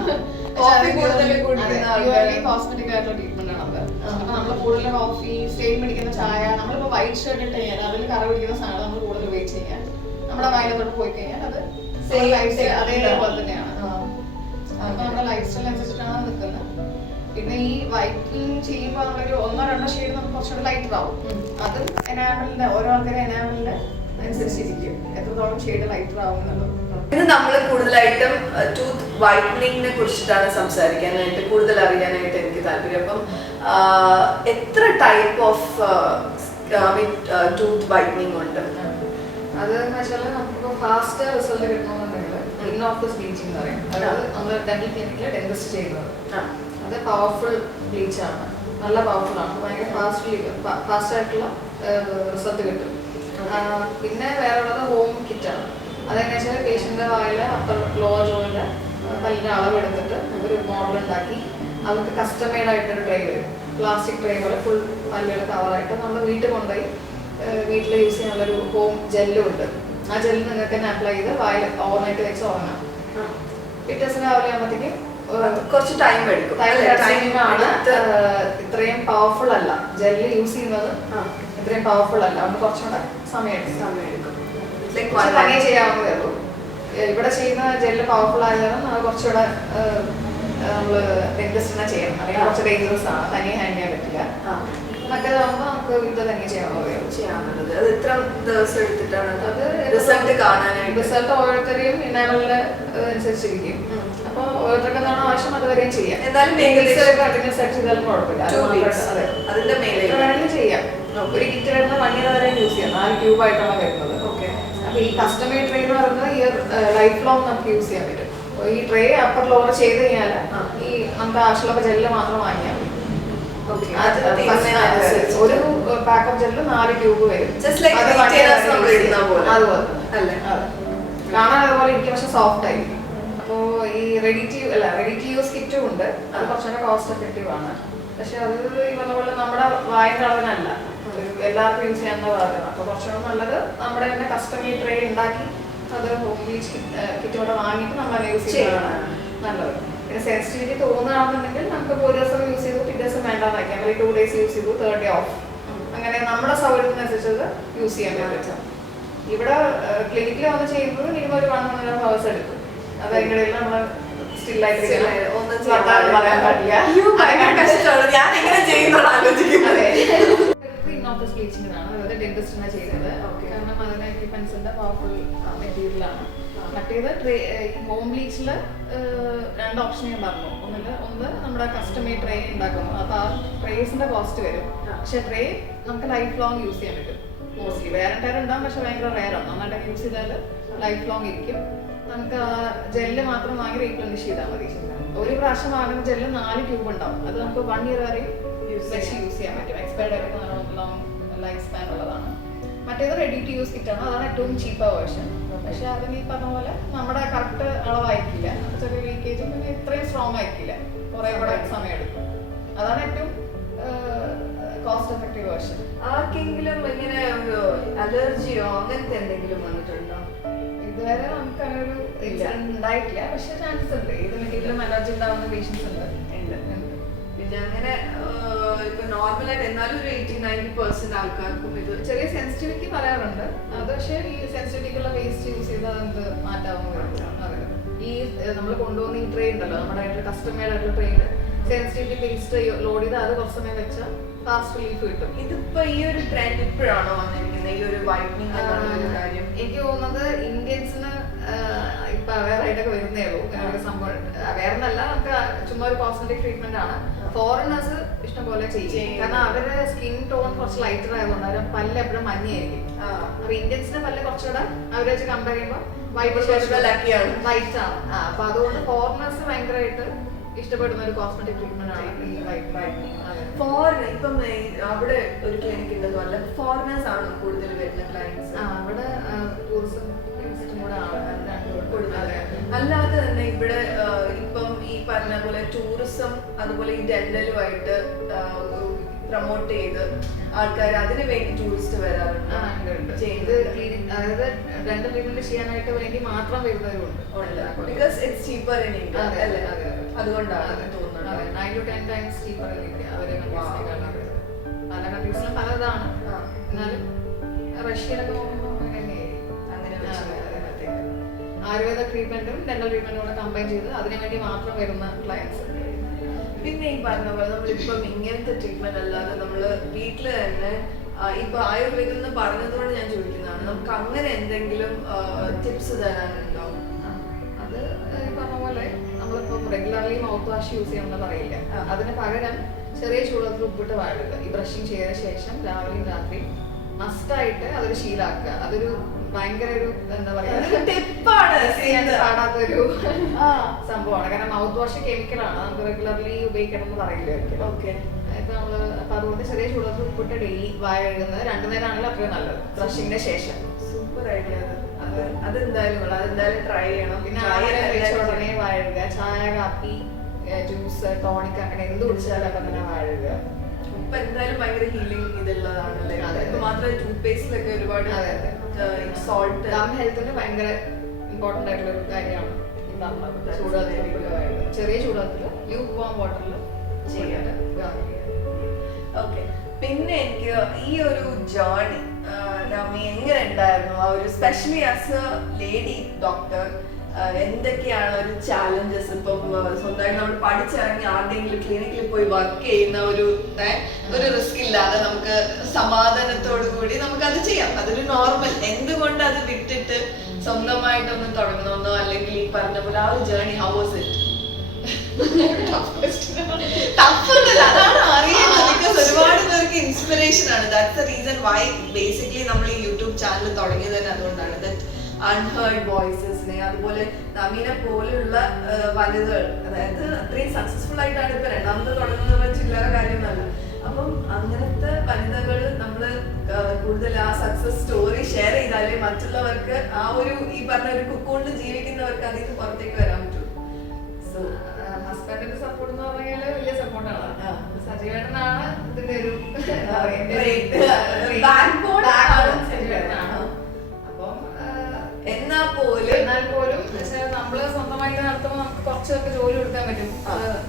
കോസ്മെറ്റിക് ആയിട്ടുള്ള ട്രീറ്റ്മെന്റ് ആണ് അത്. അപ്പൊ നമ്മൾ കൂടുതൽ കോഫി, സ്റ്റെയിൻ പിടിക്കുന്ന ചായ, നമ്മളിപ്പോ വൈറ്റ് ഷർട്ട് ഇട്ട് കഴിഞ്ഞാൽ അതിൽ കറ പിടിക്കുന്ന സാധനം നമ്മൾ കൂടുതൽ ഉപയോഗിച്ച് കഴിഞ്ഞാൽ നമ്മുടെ വയലത്തോട്ട് പോയി കഴിഞ്ഞാൽ അത് അതേപോലെ തന്നെയാണ്. അപ്പൊ നമ്മുടെ ലൈഫ് സ്റ്റൈൽ അനുസരിച്ചിട്ടാണ് നിൽക്കുന്നത്. പിന്നെ ഈ വൈറ്റനിങ് ചെയ്യുമ്പോൾ നമ്മളൊരു 1-2 ഷെയ്ഡ് നമുക്ക് കുറച്ചുകൂടെ ലൈറ്റർ ആവും. അതും എനാമലിന്റെ ഓരോ ആൾക്കാരും എനാമലിന്റെ അനുസരിച്ചിരിക്കും എത്രത്തോളം ഷെയ്ഡ് ലൈറ്റർ ആവും എന്നുള്ളത്. ഇന്ന് നമ്മൾ കൂടുതലായിട്ടും ടൂത്ത് വൈറ്റനിങ്ങിനെ കുറിച്ചിട്ടാണ് സംസാരിക്കാനായിട്ട്, കൂടുതൽ അറിയാനായിട്ട് എനിക്ക് താല്പര്യം. അപ്പം എത്ര ടൈപ്പ് ഓഫ് ടൂത്ത് വൈറ്റനിങ് ഉണ്ട്? അതെന്ന് വെച്ചാൽ നമുക്ക് ഫാസ്റ്റ് റിസൾട്ട് കിട്ടണമെന്നുണ്ടെങ്കിൽ ഇൻ ഓഫീസ് ബ്ലീച്ചിങ് എന്ന് പറയും. അതായത് നമ്മൾ ഡെന്റൽ ക്ലിനിക്കിൽ ഡെന്റിസ്റ്റ് ചെയ്യുന്നത്. അത് പവർഫുൾ ബ്ലീച്ചാണ്, നല്ല പവർഫുൾ ആണ്. ഭയങ്കര ഫാസ്റ്റ് ആയിട്ടുള്ള റിസൾട്ട് കിട്ടും. പിന്നെ വേറെ ഉള്ളത് ഹോം കിറ്റാണ്. അതെന്ന് വെച്ചാൽ പേഷ്യൻ്റെ വായിൽ അപ്പർ ലോവർ ജോയിൻ്റെ പല്ലിൻ്റെ അളവെടുത്തിട്ട് ഒരു മോഡൽ ഉണ്ടാക്കി അവർക്ക് കസ്റ്റമൈഡ് ആയിട്ടൊരു ട്രേ വരും. പ്ലാസ്റ്റിക് ട്രേ പോലെ ഫുൾ പല്ലുകൾ കവറായിട്ട് നമ്മൾ വീട്ടിൽ കൊണ്ടുപോയി വീട്ടിൽ യൂസ് ചെയ്യാനുള്ളൊരു ഹോം ജെല്ലും ഉണ്ട്. ആ ജെല്ല് നിങ്ങൾക്ക് തന്നെ അപ്ലൈ ചെയ്ത് വായിൽ ഓവർനൈറ്റ് വെച്ച് ഉറങ്ങാം. പിറ്റേഴ്സിന് രാവിലെ ആകുമ്പോഴത്തേക്കും കുറച്ച് ടൈം എടുക്കും. ഇത്രയും പവർഫുൾ അല്ല ജെൽ. ജെല്ല് യൂസ് ചെയ്യുന്നത് ഇത്രയും പവർഫുൾ അല്ല, അതുകൊണ്ട് കുറച്ചുകൂടെ സമയമെടുക്കും. പക്ഷെ തനിയെ ചെയ്യാവുന്നതേ ഉള്ളൂ. ഇവിടെ ചെയ്യുന്ന ജെല്ല് പവർഫുൾ ആയാലും അത് കുറച്ചുകൂടെ നമ്മള് ഡെന്റിസ്റ്റിനെ ചെയ്യണം, അല്ലെങ്കിൽ കുറച്ച് ഡേഞ്ചറസ് ആണ്, തനിയെ ഹാൻഡിൽ ചെയ്യാൻ പറ്റില്ല. മറ്റേതാകുമ്പോൾ നമുക്ക് ഇത് തന്നെ ചെയ്യാവുന്നതേ ഉള്ളൂ. ചെയ്യാവുന്നത്. അത് എത്ര ദിവസം എടുത്തിട്ടാണ് അത് റിസൾട്ട് കാണാനായിട്ട്? റിസൾട്ട് ഓരോരുത്തരെയും ഇനാമലിന്റെ അനുസരിച്ചിരിക്കും. അപ്പൊ ഓരോരുത്തർക്ക് എന്താണ് ആവശ്യം അതുവരെയും ചെയ്യാം. എന്നാലും കണ്ടിന്യൂസ് ആയിട്ട് ചെയ്താലും കുഴപ്പമില്ല. അതിന്റെ മേലെ വേണമെങ്കിലും ചെയ്യാം. ഒരു കിറ്റ് വരുന്ന 1 year വരെ യൂസ് ചെയ്യാം. 4 ട്യൂബ് ആയിട്ടാണ് വരുന്നത്. അപ്പൊ ഈ കസ്റ്റമൈഡ് ട്രേ എന്ന് പറയുന്നത് ഈ ലൈഫ് ലോങ് നമുക്ക് യൂസ് ചെയ്യാൻ പറ്റും. ഈ ട്രേ അപ്പർ ലോവർ ചെയ്ത് കഴിഞ്ഞാൽ ഈ നമുക്ക് ആവശ്യമുള്ള ജെല്ല് മാത്രം വാങ്ങിയാൽ മതി. ഒരു പാക്കപ്പ് ജെല്ല് 4 ട്യൂബ് വരും. കാണാൻ അതുപോലെ ഇരിക്കും, പക്ഷെ സോഫ്റ്റ് ആയിരിക്കും. അപ്പോൾ ഈ റെഡി ടു യൂസ് കിറ്റും ഉണ്ട്. അത് കുറച്ചുകൂടെ കോസ്റ്റ് എഫക്റ്റീവ് ആണ്. പക്ഷെ അത് ഈ പറഞ്ഞ പോലെ നമ്മുടെ വായന്റെ അളവിനല്ല, എല്ലാവർക്കും യൂസ് ചെയ്യാവുന്ന ഭാഗമാണ്. അപ്പോൾ കുറച്ചുകൂടെ നല്ലത് നമ്മുടെ തന്നെ കസ്റ്റമൈഡ് ട്രേ ഉണ്ടാക്കി അത് ഹോം ബ്ലീച്ച് കിറ്റോടെ വാങ്ങിയിട്ട് നമ്മൾ യൂസ് ചെയ്യുന്നതാണ് നല്ലത്. പിന്നെ സെൻസിറ്റിവിറ്റി തോന്നുകയാണെന്നുണ്ടെങ്കിൽ നമുക്ക് ഒരു ദിവസം യൂസ് ചെയ്തു, പിറ്റേ ദിവസം വേണ്ടാന്ന് വയ്ക്കാം. അല്ലെങ്കിൽ 2 days യൂസ് ചെയ്തു, 3rd day ഓഫ്. അങ്ങനെ നമ്മുടെ സൗകര്യത്തിനനുസരിച്ചത് യൂസ് ചെയ്യാൻ പറ്റും. ഇവിടെ ക്ലിനിക്കിൽ വന്ന് ചെയ്യുന്നത് മിനിമം ഒരു 1.5 hours എടുക്കും. അത് അതിനിടയിൽ നമ്മൾ സ്റ്റില്ലായിട്ട് പറയാൻ പാടില്ല. ബ്ലീച്ചിങ്ങിനാണ് അതായത് ഡെന്റിസ്റ്റിനാണ് ചെയ്യുന്നത്. കാരണം അതിന് എക്യുപ്മെന്റ്സിന്റെ പവർഫുൾ മെറ്റീരിയലാണ്. മറ്റേത് ഹോം ബ്ലീച്ചിൽ 2 ഓപ്ഷൻ ഞാൻ പറഞ്ഞു. ഒന്ന് നമ്മുടെ കസ്റ്റമൈഡ് ട്രേ ഉണ്ടാക്കുന്നു. അപ്പൊ ആ ട്രേസിന്റെ കോസ്റ്റ് വരും. പക്ഷെ ട്രേ നമുക്ക് ലൈഫ് ലോങ് യൂസ് ചെയ്യാൻ പറ്റും. മോസ്റ്റ്ലി വേറെ ടയർ ഉണ്ടാകും, പക്ഷെ ഭയങ്കര റെയറാണ്. നന്നായിട്ട് യൂസ് ചെയ്താൽ ലൈഫ് ലോങ് ഇരിക്കും. നമുക്ക് ആ ജെല്ല് മാത്രം വാങ്ങി റീപ്ലനിഷ് ചെയ്താൽ മതി. ഒരു പ്രാവശ്യം വാങ്ങുന്ന ജെല്ല് 4 ട്യൂബ് ഉണ്ടാവും. അത് നമുക്ക് 1 year വരെ യൂസ് ചെയ്യാൻ പറ്റും. എക്സ്പയർഡ് ആയിട്ട് ലോങ് ലൈഫ് സ്പാൻ ഉള്ളതാണ്. മറ്റേത് റെഡി ടു യൂസ് കിറ്റാണ്. അതാണ് ഏറ്റവും ചീപ്പർ വേർഷൻ. പക്ഷെ അതിന് ഈ പറഞ്ഞ പോലെ നമ്മുടെ കറക്റ്റ് അളവായിരിക്കില്ല, ചെറിയ ലീക്കേജും പിന്നെ ഇത്രയും സ്ട്രോങ് ആയിരിക്കില്ല, കുറെ കൂടെ സമയം എടുക്കും. അതാണ് ഏറ്റവും കോസ്റ്റ് എഫക്റ്റീവ് വേർഷൻ. ആർക്കെങ്കിലും ഇങ്ങനെ അലർജിയോ അങ്ങനത്തെ എന്തെങ്കിലും വന്നിട്ടുണ്ടോ? ഇതുവരെ നമുക്ക് അങ്ങനെ ഒരു ഉണ്ടായിട്ടില്ല, പക്ഷെ ചാൻസസ് ഉണ്ട്. ഏത് മെറ്റീരിയലും അലർജി ഉണ്ടാവുന്ന പേഷ്യൻസ് ഉണ്ട്. പിന്നെ അങ്ങനെ ഇപ്പൊ നോർമലായിട്ട് എന്നാലും ഒരു 80-90% ആൾക്കാർക്കും ഇത് ചെറിയ സെൻസിറ്റിവിറ്റി പറയാറുണ്ട്. അത് പക്ഷേ ഈ സെൻസിറ്റിവിറ്റിക്കുള്ള വേസ്റ്റ് യൂസ് ചെയ്താൽ നമുക്ക് മാറ്റാവുന്നതാണ്. ഈ നമ്മൾ കൊണ്ടുപോകുന്ന ഈ ട്രേ ഉണ്ടല്ലോ, നമ്മുടെ കസ്റ്റമൈഡ് ആയിട്ടുള്ള ട്രെയിൻ സെൻസിറ്റിവിറ്റി പേസ്റ്റ് ലോഡ് ചെയ്ത് അത് കുറച്ച് സമയം വെച്ചാൽ ഫാസ്റ്റ് റിലീഫ് കിട്ടും. ഇതിപ്പോ ഈ ഒരു ട്രെൻഡ് ഇപ്പോഴാണോ വന്നിരിക്കുന്നത്, ഈ ഒരു വൈറ്റനിങ് എന്നുള്ള കാര്യം? എനിക്ക് തോന്നുന്നത് ഇന്ത്യൻസിന് ഇപ്പൊ അവെയർ ആയിട്ടൊക്കെ വരുന്നേ ഉള്ളൂ. സംഭവം അവെയർന്നല്ല, നമുക്ക് ചുമ്മാ ഒരു കോസ്മെറ്റിക് ട്രീറ്റ്മെന്റ് ആണ്. ഫോറിനേഴ്സ് ഇഷ്ടംപോലെ ചെയ്യും. കാരണം അവരുടെ സ്കിൻ ടോൺ കുറച്ച് ലൈറ്റർ ആയതുകൊണ്ട് അവരുടെ പല്ല് എപ്പോഴും മഞ്ഞയായിരിക്കും. അപ്പൊ ഇന്ത്യൻസിന്റെ പല്ല് കുറച്ചുകൂടെ അവരെ വെച്ച് കമ്പയർ ചെയ്യുമ്പോൾ ലൈറ്റ് ആണ്. അപ്പൊ അതുകൊണ്ട് ഫോറിനേഴ്സ് ഭയങ്കരമായിട്ട് ഇഷ്ടപ്പെടുന്ന ഒരു കോസ്മെറ്റിക് ട്രീറ്റ്മെന്റ് ആണ് ഈ വൈറ്റനിങ്. ഇപ്പം അവിടെ ഒരു ക്ലിനിക് ഉണ്ടെന്ന് പറഞ്ഞാൽ ഫോറിനേഴ്സ് ആണ് കൂടുതൽ വരുന്ന ക്ലയൻസ്. അവിടെ ടൂറിസം അല്ലാതെ തന്നെ ഇവിടെ ഇപ്പം ഈ പറഞ്ഞ പോലെ ടൂറിസം അതുപോലെ ഈ ഡെന്റലുമായിട്ട് പ്രൊമോട്ട് ചെയ്ത് ആൾക്കാർ അതിന് വേണ്ടി ടൂറിസ്റ്റ് വരാറുണ്ട്. അതായത് ഡെന്റൽ ട്രീറ്റ്മെന്റ് ചെയ്യാനായിട്ട് വേണ്ടി മാത്രം വരുന്നവരുണ്ട്. Because it's cheaper in India അല്ലേ, അതുകൊണ്ടാണ് തോന്നുന്നത്. 9 to 10 times cheaper in India. അവരെ പല കൺട്രീസിലും പലതാണ്. എന്നാലും റഷ്യയിലൊക്കെ നോക്കുമ്പോൾ അങ്ങനെ ആയുർവേദ ട്രീറ്റ്മെന്റും ഡെന്റൽ ട്രീറ്റ്മെന്റും കൂടെ കമ്പൈൻ ചെയ്ത് അതിനു വേണ്ടി മാത്രം വരുന്ന ക്ലയൻസ്. പിന്നെ ഈ പറഞ്ഞ പോലെ നമ്മളിപ്പം ഇങ്ങനത്തെ ട്രീറ്റ്മെന്റ് അല്ലാതെ നമ്മള് വീട്ടില് തന്നെ ഇപ്പൊ ആയുർവേദം എന്ന് പറഞ്ഞതുകൊണ്ട് ഞാൻ ചോദിക്കുന്നതാണ്, നമുക്ക് അങ്ങനെ എന്തെങ്കിലും ടിപ്സ് തരാനുണ്ടോ? അത് ഈ പറഞ്ഞ പോലെ നമ്മളിപ്പം റെഗുലർലി മൗത്ത് വാഷ് യൂസ് ചെയ്യണമെന്ന് പറയില്ല. അതിന് പകരം ചെറിയ ചൂടുവെള്ളത്തിൽ ഉപ്പിട്ട് വാഴുക. ഈ ബ്രഷിങ് ചെയ്ത ശേഷം രാവിലെയും രാത്രിയും മസ്റ്റായിട്ട് അതൊരു ശീലാക്കുക. അതൊരു ഭയങ്കര ഒരു എന്താ പറയാ പാടാത്തൊരു സംഭവമാണ്. കാരണം മൗത്ത് വാഷ് കെമിക്കലാണ്, നമുക്ക് റെഗുലർലി ഉപയോഗിക്കണം എന്ന് പറയില്ല ഒരിക്കലും. ഇപ്പൊ നമ്മള് അപ്പൊ അതുകൊണ്ട് ചെറിയ ചൂടത്ത് ഉപ്പിട്ട് ഡെയിലി വായ കഴുകുന്നത് 2 നേരമാണല്ലോ അത്രയും നല്ലത് ബ്രഷിങ്ങിന്റെ ശേഷം. Super idea. അതെന്തായാലും ട്രൈ ചെയ്യണം. പിന്നെ ഉടനെ വായ കഴുകുക. ചായ, കാപ്പി, ജ്യൂസ്, ടോണിക് അങ്ങനെ എന്ത് കുടിച്ചാലും അപ്പൊ തന്നെ വായ കഴുകുക. ഇപ്പൊ എന്തായാലും ഭയങ്കര ഹീലിംഗ് ഇതുള്ളതാണല്ലേ. ഇപ്പൊ മാത്രമേ ടൂത്ത് പേസ്റ്റിലൊക്കെ ഒരുപാട് സോൾട്ട് ഗം ഹെൽത്തിന് ഭയങ്കര ഇമ്പോർട്ടന്റ് ആയിട്ടുള്ള ഒരു കാര്യമാണ് ഈ പറഞ്ഞത്. ചെറിയ ചൂടുവെള്ളത്തിൽ ലൂക്ക് വാം വാട്ടറിൽ ചെയ്യാൻ. ഓക്കെ, പിന്നെ എനിക്ക് ഈ ഒരു ജേർണി നവമി എങ്ങനെ ഉണ്ടായിരുന്നു, ആ ഒരു specially as A lady doctor എന്തൊക്കെയാണ് ഒരു ചാലഞ്ചസ്? ഇപ്പം സ്വന്തമായിട്ട് നമ്മൾ പഠിച്ചിറങ്ങി ആരുടെയെങ്കിലും ക്ലിനിക്കിൽ പോയി വർക്ക് ചെയ്യുന്ന ഒരു റിസ്ക് ഇല്ലാതെ നമുക്ക് സമാധാനത്തോടു കൂടി നമുക്ക് അത് ചെയ്യാം, അതൊരു നോർമൽ. എന്തുകൊണ്ട് അത് വിട്ടിട്ട് സ്വന്തമായിട്ടൊന്നും തുടങ്ങണമെന്നോ അല്ലെങ്കിൽ ഈ പറഞ്ഞ പോലെ ആ ഒരു ജേർണി ഹൗ വാസ് ഇറ്റ്? അതാണ് അറിയുന്നത്, ബിക്കോസ് ഒരുപാട് പേർക്ക് ഇൻസ്പിറേഷൻ ആണ്. That's the reason why basically നമ്മൾ ഈ യൂട്യൂബ് ചാനൽ തുടങ്ങിയത് തന്നെ അതുകൊണ്ടാണ്. ദാറ്റ് അൺഹേർഡ് വോയിസസിനെ, അതുപോലെ നവീനെ പോലെയുള്ള വനിതകൾ, അതായത് അത്രയും സക്സസ്ഫുൾ ആയിട്ടാണ് ഇപ്പൊ രണ്ടാമത്തെ തുടങ്ങുന്നത്, ചില്ലറ കാര്യമൊന്നുമല്ല. അപ്പം അങ്ങനത്തെ വനിതകൾ നമ്മള് കൂടുതൽ ആ സക്സസ് സ്റ്റോറി ഷെയർ ചെയ്താലേ മറ്റുള്ളവർക്ക് ആ ഒരു ഈ പറഞ്ഞ ഒരു കുക്കൂണിൽ ജീവിക്കുന്നവർക്ക് അതിൽ നിന്ന് പുറത്തേക്ക് വരാൻ പറ്റും. സോ ഹസ്ബൻഡിന്റെ സപ്പോർട്ട് എന്ന് പറഞ്ഞാൽ വലിയ സപ്പോർട്ടാണ്. സജീവേട്ടനാണ് ഇതിന്റെ ഒരു സജീവേട്ടനാണ്. അപ്പം എന്നാൽ പോലും നമ്മള് സ്വന്തമായിട്ട് നടത്തുമ്പോൾ നമുക്ക് കുറച്ചൊക്കെ ജോലി കൊടുക്കാൻ പറ്റും.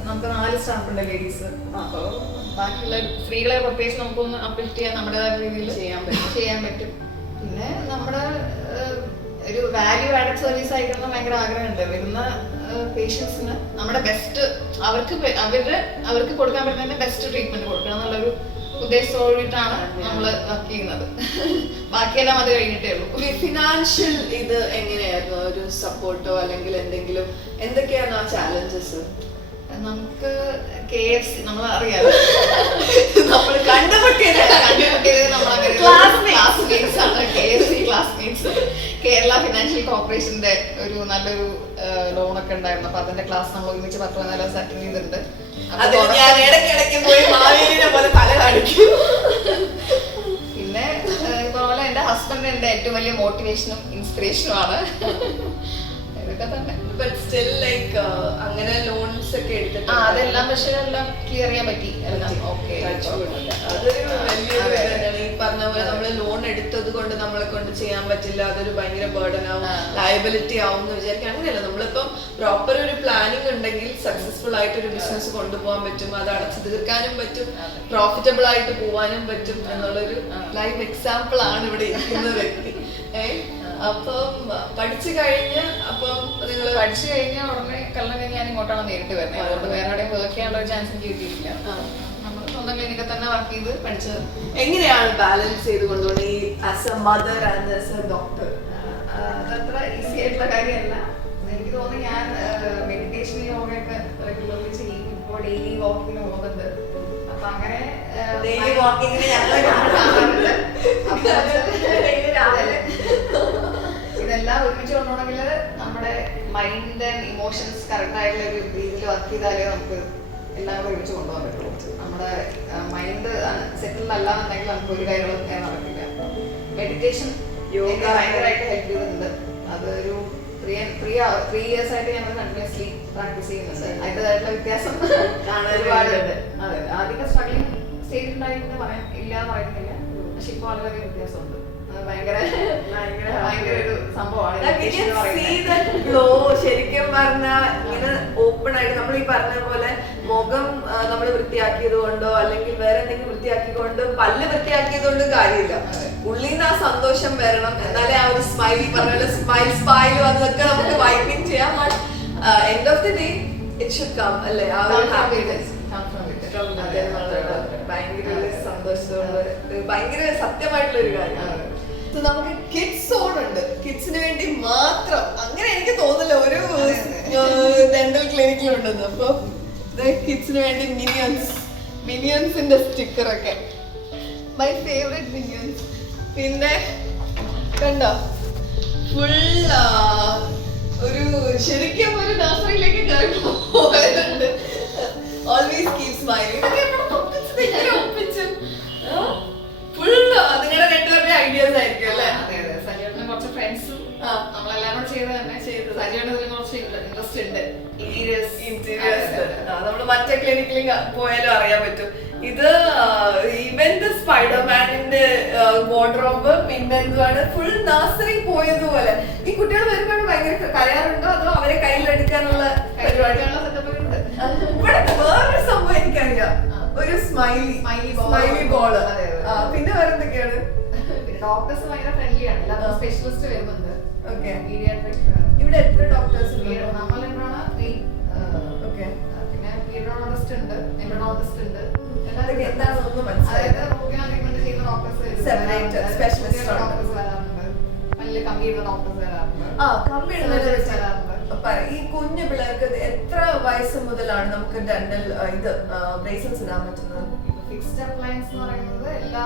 നമുക്ക് 4 സ്റ്റാഫ് ഉണ്ട് ലേഡീസ്. അപ്പൊ ബാക്കിയുള്ള സ്ത്രീകളെ പ്രത്യേകിച്ച് നമുക്കൊന്ന് അപ്ലിഫ്റ്റ് ചെയ്യാൻ നമ്മുടേതായ രീതിയിൽ ചെയ്യാൻ പറ്റും. പിന്നെ നമ്മുടെ ഒരു വാല്യൂ ആഡഡ് സർവീസ് ആയിട്ടൊന്നും ഭയങ്കര ആഗ്രഹമുണ്ട്. വരുന്ന പേഷ്യൻസിന് നമ്മുടെ ബെസ്റ്റ് അവർക്ക് കൊടുക്കാൻ പറ്റുന്നതിന്റെ ബെസ്റ്റ് ട്രീറ്റ്മെന്റ് കൊടുക്കണം എന്നുള്ളൊരു ഉദ്ദേശത്തോടാണ് നമ്മൾ വർക്ക് ചെയ്യുന്നത്. ബാക്കിയെല്ലാം അത് കഴിഞ്ഞിട്ടേ ഉള്ളൂ. ഫിനാൻഷ്യൽ ഇത് എങ്ങനെയായിരുന്നു? ഒരു സപ്പോർട്ടോ അല്ലെങ്കിൽ എന്തൊക്കെയാണ് ആ ചാലഞ്ചസ്? നമുക്ക് KFC നമ്മൾ അറിയാലോ, നമ്മൾ കണ്ടുമുട്ടിയത് നമ്മളങ്ങനെ ക്ലാസ്മേറ്റ്സ് ആണ്. KFC classmates. കേരള ഫിനാൻഷ്യൽ കോർപ്പറേഷന്റെ ഒരു നല്ലൊരു ലോണൊക്കെ ഉണ്ടായിരുന്നു. അപ്പൊ അതിന്റെ ക്ലാസ് നമ്മൾ ഒരുമിച്ച് 10-14 ദിവസം അറ്റൻഡ് ചെയ്തിട്ടുണ്ട്. പിന്നെ ഇതുപോലെ എന്റെ ഹസ്ബൻഡ് എന്റെ ഏറ്റവും വലിയ മോട്ടിവേഷനും ഇൻസ്പിറേഷനും ആണ്. ഇതൊക്കെ തന്നെ. അങ്ങനെ ലോൺസ് ഒക്കെ എടുത്തിട്ട് അതെല്ലാം പക്ഷെ എല്ലാം ക്ലിയർ ചെയ്യാൻ പറ്റി. അതൊരു വലിയൊരു ഈ പറഞ്ഞ പോലെ നമ്മള് ലോൺ എടുത്തത് കൊണ്ട് നമ്മളെ കൊണ്ട് ചെയ്യാൻ പറ്റില്ല, അതൊരു ഭയങ്കര ബർഡൻ ആവും, ലയബിലിറ്റി ആവും എന്ന് വിചാരിക്കുക. അങ്ങനെയല്ല, നമ്മളിപ്പം പ്രോപ്പർ ഒരു പ്ലാനിങ് ഉണ്ടെങ്കിൽ സക്സസ്ഫുൾ ആയിട്ട് ഒരു ബിസിനസ് കൊണ്ടുപോകാൻ പറ്റും, അത് അടച്ചു തീർക്കാനും പറ്റും, പ്രോഫിറ്റബിൾ ആയിട്ട് പോവാനും പറ്റും എന്നുള്ളൊരു ലൈവ് എക്സാമ്പിൾ ആണ് ഇവിടെ ഇരിക്കുന്ന വ്യക്തി. അപ്പം പഠിച്ചു കഴിഞ്ഞ് ഉടനെ കല്യാണം കഴിഞ്ഞ് ഞാൻ ഇങ്ങോട്ടാണ് നേരിട്ട് വരുന്നത്. അതുകൊണ്ട് വേറെ എവിടെയും വർക്ക് ചെയ്യാനുള്ള ഒരു ചാൻസ് എനിക്ക് കിട്ടിയിട്ടില്ല. നമ്മൾ സ്വന്തം ക്ലിനിക്കിൽ തന്നെ വർക്ക് ചെയ്ത് പഠിച്ചത്. എങ്ങനെയാണ് ബാലൻസ് ചെയ്ത് കൊണ്ടുപോകുന്നത് ഈ as A mother and as A doctor? അതത്ര ഈസി ആയിട്ടുള്ള കാര്യമല്ല. എനിക്ക് തോന്നുന്നു ഞാൻ മെഡിറ്റേഷൻ യോഗയൊക്കെ റെഗുലർലി ചെയ്യും. ഇപ്പോൾ ഡെയിലി വാക്കിങ്ങിന് പോകുന്നുണ്ട്. അപ്പൊ അങ്ങനെ ഡെയിലി വാക്കിങ്ങിന് ഞങ്ങൾ ഇതെല്ലാം ഒരുമിച്ച് കൊണ്ടുപോകണമെങ്കിൽ നമ്മുടെ മൈൻഡ് ആൻഡ് ഇമോഷൻസ് കറക്റ്റ് ആയിട്ടുള്ള ഒരു രീതിയിൽ വർക്ക് ചെയ്താലേ നമുക്ക് എല്ലാം കൂടെ ഒരുമിച്ച് കൊണ്ടുപോകാൻ പറ്റുള്ളൂ. നമ്മുടെ മൈൻഡ് സെറ്റിൽഡ് അല്ല എന്നുണ്ടെങ്കിൽ നമുക്ക് ഒരു കാര്യങ്ങളും നടക്കില്ല. മെഡിറ്റേഷൻ ഭയങ്കരമായിട്ട് ഹെൽപ്പ് ചെയ്തിട്ടുണ്ട്. അതൊരു 3 years ആയിട്ട് ഞങ്ങൾ കണ്ടിന്യൂസ്ലി പ്രാക്ടീസ് ചെയ്യുന്നുണ്ട്. അതിൻ്റെതായിട്ടുള്ള വ്യത്യാസം ഒരുപാടുണ്ട്. അതെ, ആദ്യമൊക്കെ സ്ട്രഗ്ലിംഗ് സ്റ്റേജ് ഉണ്ടായിരുന്നു ഇല്ല എന്ന് പറയുന്നില്ല, പക്ഷെ ഇപ്പോൾ വളരെയധികം വ്യത്യാസമുണ്ട്. ഭയങ്കര ഒരു സംഭവമാണ്. ശരിക്കും പറഞ്ഞാൽ ഇങ്ങനെ ഓപ്പൺ ആയിട്ട് നമ്മൾ ഈ പറഞ്ഞ പോലെ മുഖം നമ്മൾ വൃത്തിയാക്കിയത് കൊണ്ടോ അല്ലെങ്കിൽ വേറെ എന്തെങ്കിലും വൃത്തിയാക്കിക്കൊണ്ട് പല്ല് വൃത്തിയാക്കിയത് കൊണ്ട് കാര്യമില്ല. ഉള്ളിൽ നിന്ന് ആ സന്തോഷം വരണം, എന്നാലേ ആ ഒരു സ്മൈൽ പറഞ്ഞ സ്മൈലും അതൊക്കെ നമുക്ക് വൈപ്പിംഗ് ചെയ്യാം. End of the day it should come അല്ലേ, ആ ഒരു ഹാപ്പിനെസ് ഭയങ്കര സന്തോഷത്തോടെ ഭയങ്കര സത്യമായിട്ടുള്ള ഒരു കാര്യമാണ്. നമുക്ക് കിഡ്സ് സോൺ ഉണ്ട്, കിഡ്സിന് വേണ്ടി മാത്രം. അങ്ങനെ എനിക്ക് തോന്നില്ല ഒരു ഡെന്റൽ ക്ലിനിക്കിലുണ്ടെന്ന്. അപ്പൊ കിഡ്സിന് വേണ്ടി മിനിയൻസിന്റെ സ്റ്റിക്കറൊക്കെ, മൈ ഫേവറേറ്റ് മിനിയൻസ്. പിന്നെ കണ്ടോ ഫുൾ ഒരു ശരിക്കും ഒരു നഴ്സറിയിലേക്ക് കയറി പോയതുണ്ട്. Always keep smiling. ഒപ്പിച്ചു നിങ്ങളുടെ രണ്ടുപേരുടെ ഐഡിയാസ് ആയിരിക്കും അല്ലേ? സജീവന് കുറച്ച് ഫ്രണ്ട്സും നമ്മളെല്ലാം ചെയ്ത് തന്നെ ചെയ്ത് സജീവന് കുറച്ച് ഇൻട്രസ്റ്റ് ഉണ്ട്. ഇന്റീരിയേഴ്സ് നമ്മള് മറ്റേ ക്ലിനിക്കിൽ പോയാലും അറിയാൻ പറ്റും. ഇത് ഈവൻ സ്പൈഡർമാനിന്റെ വാർഡ്രോബ് പിന്നെന്തുവാണ് ഫുൾ നഴ്സറി പോയതുപോലെ. ഈ കുട്ടികൾ വരുമ്പോൾ ഭയങ്കര കരാറുണ്ടോ അതോ അവരെ കയ്യിലെടുക്കാനുള്ള പരിപാടിയുള്ള സെറ്റപ്പ് ഉണ്ട്? ഇവിടെ വേറൊരു സംഭവം എനിക്കറിയാം. ഒരു സ്മൈലി ബോള്. പിന്നെ വേറെ എന്തൊക്കെയാണ്? ഡോക്ടേഴ്സ് ഭയങ്കര ഫ്രണ്ട്ലിയാണ്, എല്ലാവർക്കും സ്പെഷ്യലിസ്റ്റ് വരുന്നുണ്ട്. പീഡിയാട്രിക് ഇവിടെ എത്ര ഡോക്ടേഴ്സ് ഉണ്ട്? നമ്മൾ എന്താണ് പിന്നെ പീഡിയോളജിസ്റ്റ് ഉണ്ട്, എൻഡോളജിസ്റ്റ് ഉണ്ട്. എന്താണെന്നൊന്നും അതായത് മനസ്സിലായില്ല. ട്രീറ്റ്മെന്റ് ചെയ്യുന്ന ഡോക്ടേഴ്സ് Separate specialist ഡോക്ടേഴ്സ് വരാറുണ്ട്, വലിയ കമ്പിയുള്ള ഡോക്ടേഴ്സ് വരാറുണ്ട്. കമ്പിടുന്നത് ഈ കുഞ്ഞു പിള്ളേർക്ക് എത്ര വയസ്സ് മുതലാണ് നമുക്ക് ഡെന്റൽ ഇത് ബ്രേസസ് ഇടാൻ പറ്റുന്നത്? ഫിക്സ്ഡ് അപ്ലയൻസ് എന്ന് പറയുന്നത് എല്ലാ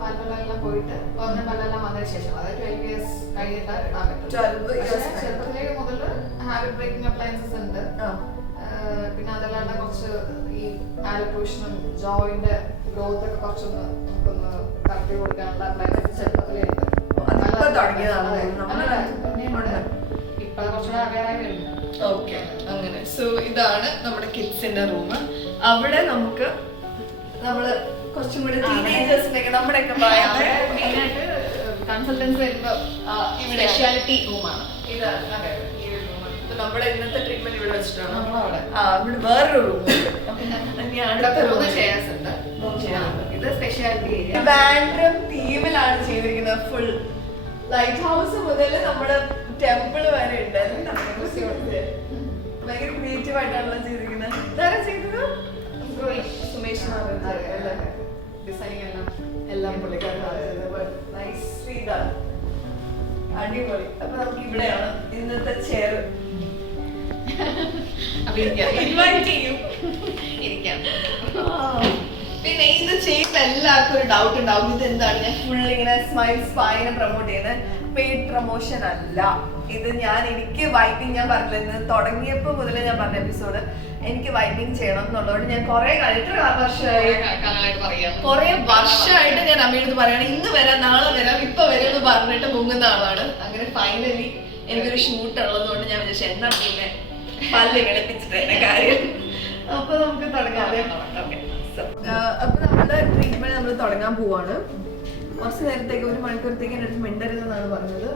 പല്ലെല്ലാം പോയിട്ട് പെർമനന്റ് പല്ലെല്ലാം വന്നതിന് ശേഷം, അതായത് 12 years കഴിഞ്ഞിട്ട് ഇടാൻ പറ്റും. 12 years ചെറുപ്പത്തിലേക്ക് മുതൽ ഹാബിറ്റ് ബ്രേക്കിംഗ് അപ്ലയൻസസ് ഉണ്ട്. പിന്നെ അതല്ലാണ്ട് കുറച്ച് ഈ ആലോക്ലൂഷനും ജോയിന്റെ ഗ്രോത്ത് ഒക്കെ കുറച്ചൊന്ന് നമുക്കൊന്ന് കറക്റ്റ് കൊടുക്കാനുള്ള അപ്ലയൻസസ് ചെറുപ്പത്തിലേ ഉണ്ട്. ഇപ്പൊ കുറച്ചുകൂടെ അവയറായി വരുന്നു. ഓക്കെ, അങ്ങനെ. സോ ഇതാണ് നമ്മുടെ കിഡ്സിന്റെ റൂം. അവിടെ നമുക്ക് നമ്മള് കുറച്ചും കൂടി ടീനേജേഴ്സിനൊക്കെ നമ്മുടെയൊക്കെ മെയിനായിട്ട് കൺസൾട്ടൻസ് വരുമ്പോ സ്പെഷ്യാലിറ്റി റൂമാണ്. ഇതാണ് നമ്മുടെ ഇന്നത്തെ ട്രീറ്റ്മെന്റ് ഇവിടെ വെച്ചിട്ടാണ്. ഇവിടെ വേറൊരു റൂം ഇത് സ്പെഷ്യാലിറ്റി ഏരിയ. ബാൻഡ്രം തീമിലാണ് ചെയ്തിരിക്കുന്നത്. ഫുൾ ലൈറ്റ് ഹൗസ് മുതൽ നമ്മുടെ ടെമ്പിൾ വരെ ഉണ്ട്. ഭയങ്കര ക്രിയേറ്റീവ് ആയിട്ടാണല്ലോ ചെയ്തിരിക്കുന്നത്. ഇതാരാ ചെയ്തത്? സുമേഷ് ഡിസൈനിങ് എല്ലാം അടിപൊളി. അപ്പൊ നമുക്ക് ഇവിടെയാണ് ഇന്നത്തെ ചെയർ. പിന്നെ ഇത് ചെയ്യുന്ന എല്ലാവർക്കും ഒരു ഡൗട്ട് ഉണ്ടാവും, ഇത് എന്താണ് ഞാൻ ഫുൾ ഇങ്ങനെ സ്മൈൽ സ്പൈനെ പ്രൊമോട്ട് ചെയ്യുന്നത്? പെയ്ഡ് പ്രൊമോഷൻ അല്ല ഇത്. എനിക്ക് വൈറ്റിംഗ്, ഞാൻ പറഞ്ഞില്ല തുടങ്ങിയപ്പോ മുതലേ ഞാൻ പറഞ്ഞ എപ്പിസോഡ്, എനിക്ക് വൈറ്റിംഗ് ചെയ്യണം എന്നുള്ളതുകൊണ്ട് ഞാൻ കുറെ വർഷമായിട്ട് ഞാൻ അമ്മയുടെ പറയണം ഇന്ന് വരാം നാളെ വരാം ഇപ്പൊ വരാം എന്ന് പറഞ്ഞിട്ട് മുങ്ങുന്ന ആളാണ്. അങ്ങനെ ഫൈനലി എനിക്കൊരു ഷൂട്ട് ഉള്ളതുകൊണ്ട് ഞാൻ വിചാരിച്ചു എന്നാ പിന്നെ പല്ല് കളിപ്പിച്ചിട്ട് തന്നെ കാര്യം. അപ്പൊ നമുക്ക് തുടങ്ങാം. അപ്പൊ നമ്മുടെ ട്രീറ്റ്മെന്റ് നമ്മൾ തുടങ്ങാൻ പോവാണ്. കുറച്ച് നേരത്തേക്ക് 1 മണിക്കൂറത്തേക്ക് എൻ്റെ അടുത്ത് മിണ്ടരുതെന്നാണ് പറഞ്ഞത്.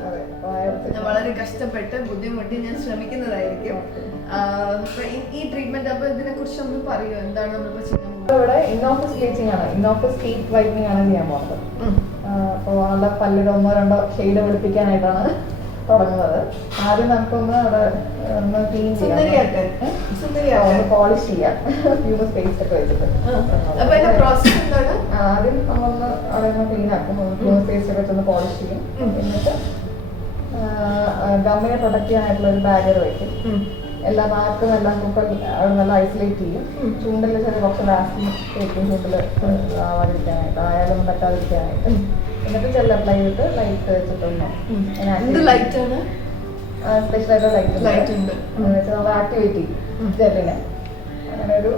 ഞാൻ വളരെ കഷ്ടപ്പെട്ട് ബുദ്ധിമുട്ടി ഞാൻ ശ്രമിക്കുന്നതായിരിക്കും. ഈ ട്രീറ്റ്മെന്റ് അപ്പൊ ഇതിനെ കുറിച്ച് ഒന്ന് പറയൂ, എന്താണ് നമ്മളിപ്പോ ചെയ്യാൻ പോകുന്നത്? ഇവിടെ ഇന്നോഫീസ് ബ്ലീച്ചിങ് ആണ്, ഇന്നോഫീസ് ടീത്ത് വൈറ്റനിങ് ആണ് ചെയ്യാൻ പോകുന്നത്. അപ്പോൾ ആളുടെ പല്ലിൽ 1-2 ഷെയ്ഡ് വെളുപ്പിക്കാനായിട്ടാണ് തുടങ്ങുന്നത്. ആദ്യം നമുക്കൊന്ന് അവിടെ ഒന്ന് ക്ലീൻ ചെയ്യാം, പോളിഷ് ചെയ്യാം, ഫ്യൂമസ് പേസ്റ്റ് ഒക്കെ വെച്ചിട്ട്. ആദ്യം നമ്മളൊന്ന് അവിടെ ഒന്ന് ക്ലീൻ ആക്കും, ഫ്യൂമസ് പേസ്റ്റ് ഒക്കെ വെച്ചൊന്ന് പോളിഷ് ചെയ്യും. എന്നിട്ട് ഗമ്മിനെ പ്രൊട്ടക്ട് ചെയ്യാനായിട്ടുള്ള ഒരു ബാരിയർ വെക്കും. എല്ലാ നാക്കും എല്ലാം നല്ല ഐസൊലേറ്റ് ചെയ്യും. ചൂണ്ടിൽ ചെറിയ കുറച്ച് വാക്സിൻ വെക്കും, ചൂണ്ടിൽ ആവാതിരിക്കാനായിട്ട്, ആയാലൊന്നും പറ്റാതിരിക്കാനായിട്ട്. എന്നിട്ട് ജെൽ അപ്ലൈ ചെയ്തിട്ട് ലൈറ്റ് വെച്ചിട്ടൊന്ന് സ്പെഷ്യലായിട്ട് ലൈറ്റ് ഉണ്ട് വെച്ച് നമ്മൾ ആക്ടിവേറ്റ് ചെയ്യും ജെല്ലിനെ. അങ്ങനെ ഒരു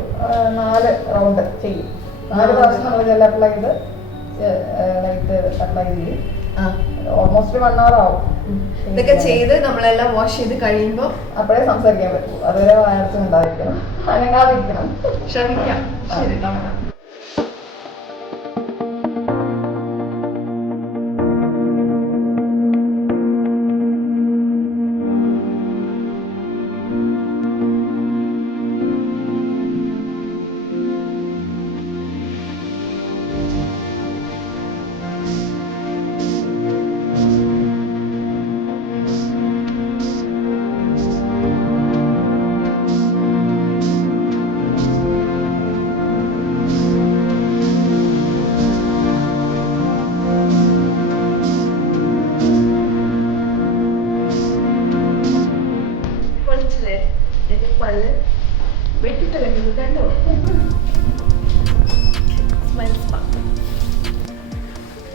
4 റൗണ്ട് ചെയ്യും. 4 പ്രാവശ്യം നമ്മൾ ജെൽ അപ്ലൈ ചെയ്ത് ലൈറ്റ് അപ്ലൈ ചെയ്യും. ഓൾമോസ്റ്റ് 1 hour ആവും. ഇതൊക്കെ ചെയ്ത് നമ്മളെല്ലാം വാഷ് ചെയ്ത് കഴിയുമ്പോൾ അപ്പോഴേ സംസാരിക്കാൻ പറ്റും. അതുവരെ വായർച്ചുണ്ടായിരിക്കണം, അനങ്ങാതിരിക്കണം, ശ്രമിക്കാം. ശരി.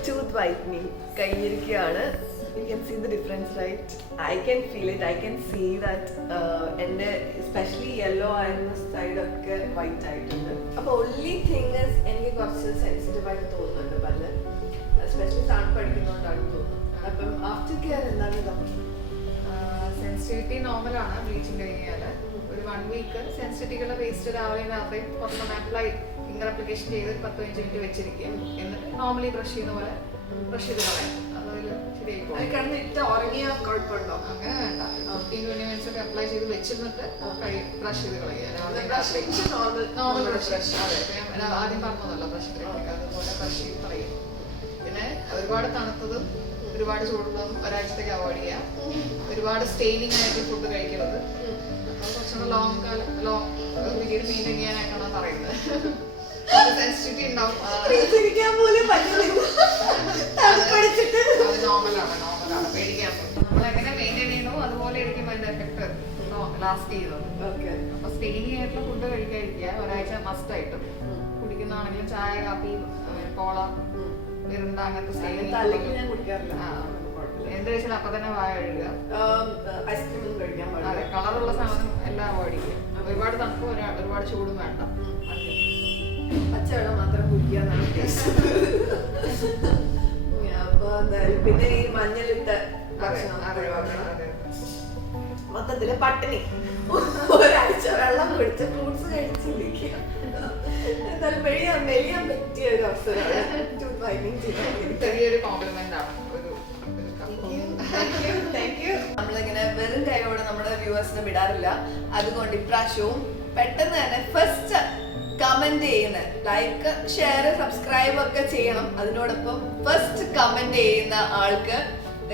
Tooth whitening കഴിഞ്ഞിരിക്കുകയാണ്. You can see the difference, right? I can feel it. I can see that എൻ്റെ especially yellow ആയിരുന്ന സൈഡ് ഒക്കെ വൈറ്റ് ആയിട്ടുണ്ട്. അപ്പോൾ only thing is എനിക്ക് കുറച്ച് സെൻസിറ്റീവ് ആയിട്ട് തോന്നുന്നുണ്ട് പല്ല്, എസ്പെഷ്യലി തണുപ്പ് അടിക്കുന്നതുകൊണ്ടാണ് തോന്നുന്നത്. അപ്പം ആഫ്റ്റർ കെയർ എന്താണ് ഡോക്ടർ? സെൻസിറ്റിവിറ്റി നോർമലാണ് ബ്ലീച്ചിങ് കഴിഞ്ഞാൽ. ഒരു 1 week സെൻസിറ്റിവിറ്റിക്കുള്ള പേസ്റ്റ് രാവിലെയും രാത്രിയും കുറച്ചൊന്ന് അപ്ലൈ ഫിംഗർ അപ്ലിക്കേഷൻ ചെയ്ത് 10-15 മിനിറ്റ് വെച്ചിരിക്കുക. എന്നിട്ട് നോർമലി ബ്രഷ് ചെയ്യുന്ന പോലെ ബ്രഷ് ചെയ്ത് കളയാം. അതിൽ ശരിയായിക്കോളും. അത് കിടന്നിട്ട് ഉറങ്ങിയ കുഴപ്പമുണ്ടോ? അങ്ങനെ വേണ്ട. 15-20 മിനിറ്റ്സ് ഒക്കെ അപ്ലൈ ചെയ്ത് വെച്ചിരുന്നിട്ട് ബ്രഷ് ചെയ്ത് കളയുക. Normal brush. അതെ, ഞാൻ ആദ്യം പറഞ്ഞതല്ലോ ബ്രഷ് ടെക്നിക്ക്, അതുപോലെ ബ്രഷ് ചെയ്ത് കളയും. പിന്നെ ഒരുപാട് തണുത്തതും ഒരുപാട് ചൂടുള്ളതും ഒരാഴ്ചത്തേക്ക് അവോയ്ഡ് ചെയ്യാം. ഒരുപാട് സ്റ്റെയിനിങ് ആയിട്ട് ഫുഡ് കഴിക്കരുത്. അപ്പോൾ കുറച്ചുകൂടെ ലോങ് പീരീഡ് മെയിൻറ്റെയിൻ ചെയ്യാനായിട്ടാണ് പറയുന്നത്. സെൻസിറ്റിവിറ്റി ഉണ്ടാവും. അത് നോർമലാണ് പേടിക്കാൻ. നമ്മളെങ്ങനെ മെയിൻറ്റെയിൻ ചെയ്യണോ അതുപോലെ ആയിരിക്കും അതിന്റെ എഫക്ട് ലാസ്റ്റ് ചെയ്തത്. അപ്പൊ സ്റ്റെയിനിങ് ആയിട്ടുള്ള ഫുഡ് കഴിക്കാതിരിക്കുക. ഒരാഴ്ച മസ്റ്റ് ആയിട്ടും കുടിക്കുന്നതാണെങ്കിലും ചായ, കാപ്പി, കോള, മിറിണ്ട അങ്ങനത്തെ സ്റ്റെയിനിങ് എന്ത് കഴിച്ചാലും അപ്പൊ തന്നെ വായ കഴുകുക. ഐസ്ക്രീം കഴിക്കാൻ പാടില്ല. അതെ, കളറുള്ള സാധനം എല്ലാം അവോയ്ഡ് ചെയ്യുക. ഒരുപാട് തണുപ്പ് ഒരുപാട് ചൂടും വേണ്ട. പച്ചവെള്ളം മാത്രം കുടിക്കാന്നാണ് അപ്പൊ എന്തായാലും പിന്നെ ഈ മഞ്ഞളിട്ട ഭക്ഷണം ഒഴിവാക്കണം. മൊത്തത്തില് പട്ടിണി. ഒരാഴ്ച വെള്ളം കുടിച്ച് ഫ്രൂട്ട്സ് കഴിച്ചിരിക്കുക. എന്തായാലും മെലിയാൻ പറ്റിയ ഒരു അവസരമാണ് ടൂത്ത് വൈറ്റനിങ് ചെയ്യാൻ. ചെറിയൊരു കോംപ്ലിമെന്റ് ആണ്. നമ്മളിങ്ങനെ വെറും കൈയോടെ നമ്മുടെ വ്യൂവേഴ്സിനെ വിടാറില്ല. അതുകൊണ്ട് ഇപ്രാവശ്യവും പെട്ടെന്ന് തന്നെ ഫസ്റ്റ് കമന്റ് ചെയ്യുന്ന, ലൈക്ക്, ഷെയർ, സബ്സ്ക്രൈബ് ഒക്കെ ചെയ്യണം. അതിനോടൊപ്പം ഫസ്റ്റ് കമന്റ് ചെയ്യുന്ന ആൾക്ക്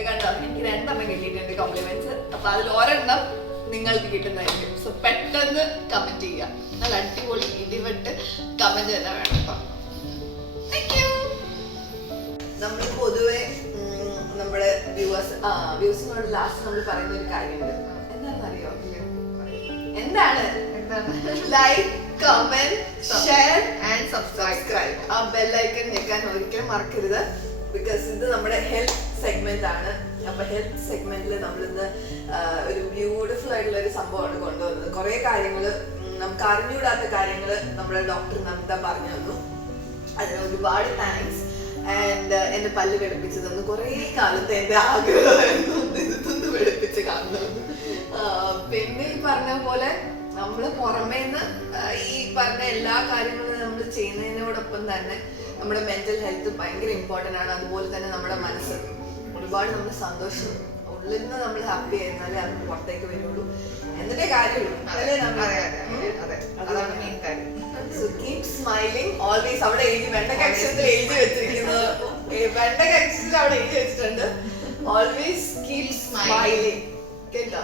കണ്ടോ, എനിക്ക് 2 എണ്ണം കിട്ടിയിട്ടുണ്ട് കോംപ്ലിമെന്റ്സ്. അപ്പൊ അതിൽ ഒരെണ്ണം നിങ്ങൾക്ക് കിട്ടുന്നതായിരിക്കും. സോ പെട്ടെന്ന് കമന്റ് ചെയ്യുക. നല്ല അടിപൊളി ഇടിവെട്ട് കമന്റ് തന്നെ വേണം. നമ്മൾ പൊതുവെ നമ്മുടെ വ്യൂസിനോട് ലാസ്റ്റ് നമ്മൾ പറയുന്ന ഒരു കാര്യമുണ്ട്. എന്താണെന്നറിയോ? എന്താണ് like, comment, share and subscribe. ആ ബെല്ലൈക്കൺ ഞെക്കാൻ ഒരിക്കലും മറക്കരുത്. ബിക്കോസ് ഇത് നമ്മുടെ ഹെൽത്ത് സെഗ്മെന്റ് ആണ്. അപ്പൊ ഹെൽത്ത് സെഗ്മെന്റിൽ നമ്മളിന്ന് ഒരു ബ്യൂട്ടിഫുൾ ആയിട്ടുള്ള ഒരു സംഭവമാണ് കൊണ്ടുവന്നത്. കുറെ കാര്യങ്ങള് നമുക്ക് അറിഞ്ഞുകൂടാത്ത കാര്യങ്ങള് നമ്മുടെ ഡോക്ടർ നമിത പറഞ്ഞു തന്നു. അതിന് ഒരുപാട് താങ്ക്സ്. ആൻഡ് എന്റെ പല്ല് വെളുപ്പിച്ചു തന്നു. കുറെ കാലത്തെ എന്റെ ആഗ്രഹമായിരുന്നു ഇതൊന്ന് വെളുപ്പിച്ച് കാണുന്നത്. പിന്നെ ഈ പറഞ്ഞ പോലെ നമ്മള് പുറമേന്ന് ഈ പറഞ്ഞ എല്ലാ കാര്യങ്ങളും നമ്മൾ ചെയ്യുന്നതിനോടൊപ്പം തന്നെ നമ്മുടെ മെന്റൽ ഹെൽത്ത് ഭയങ്കര ഇമ്പോർട്ടൻ്റ് ആണ്. അതുപോലെ തന്നെ നമ്മുടെ മനസ്സ് ഒരുപാട് നമ്മൾ സന്തോഷം ഉള്ളിൽ നിന്ന് നമ്മൾ ഹാപ്പി ആയിരുന്നാലേ അത് പുറത്തേക്ക് വരുള്ളൂ. എന്നിട്ടേ കാര്യമുള്ളൂ. അതാണ് മെയിൻ കാര്യം. So keep smiling always. അവിടെ എഴുതി വെണ്ടക്ക അക്ഷരത്തിൽ എഴുതി വെച്ചിരിക്കുന്നത്, വെണ്ടക്ക അക്ഷരത്തിൽ അവിടെ എഴുതി വെച്ചിട്ടുണ്ട്. Always keep smiling. കേട്ടോ?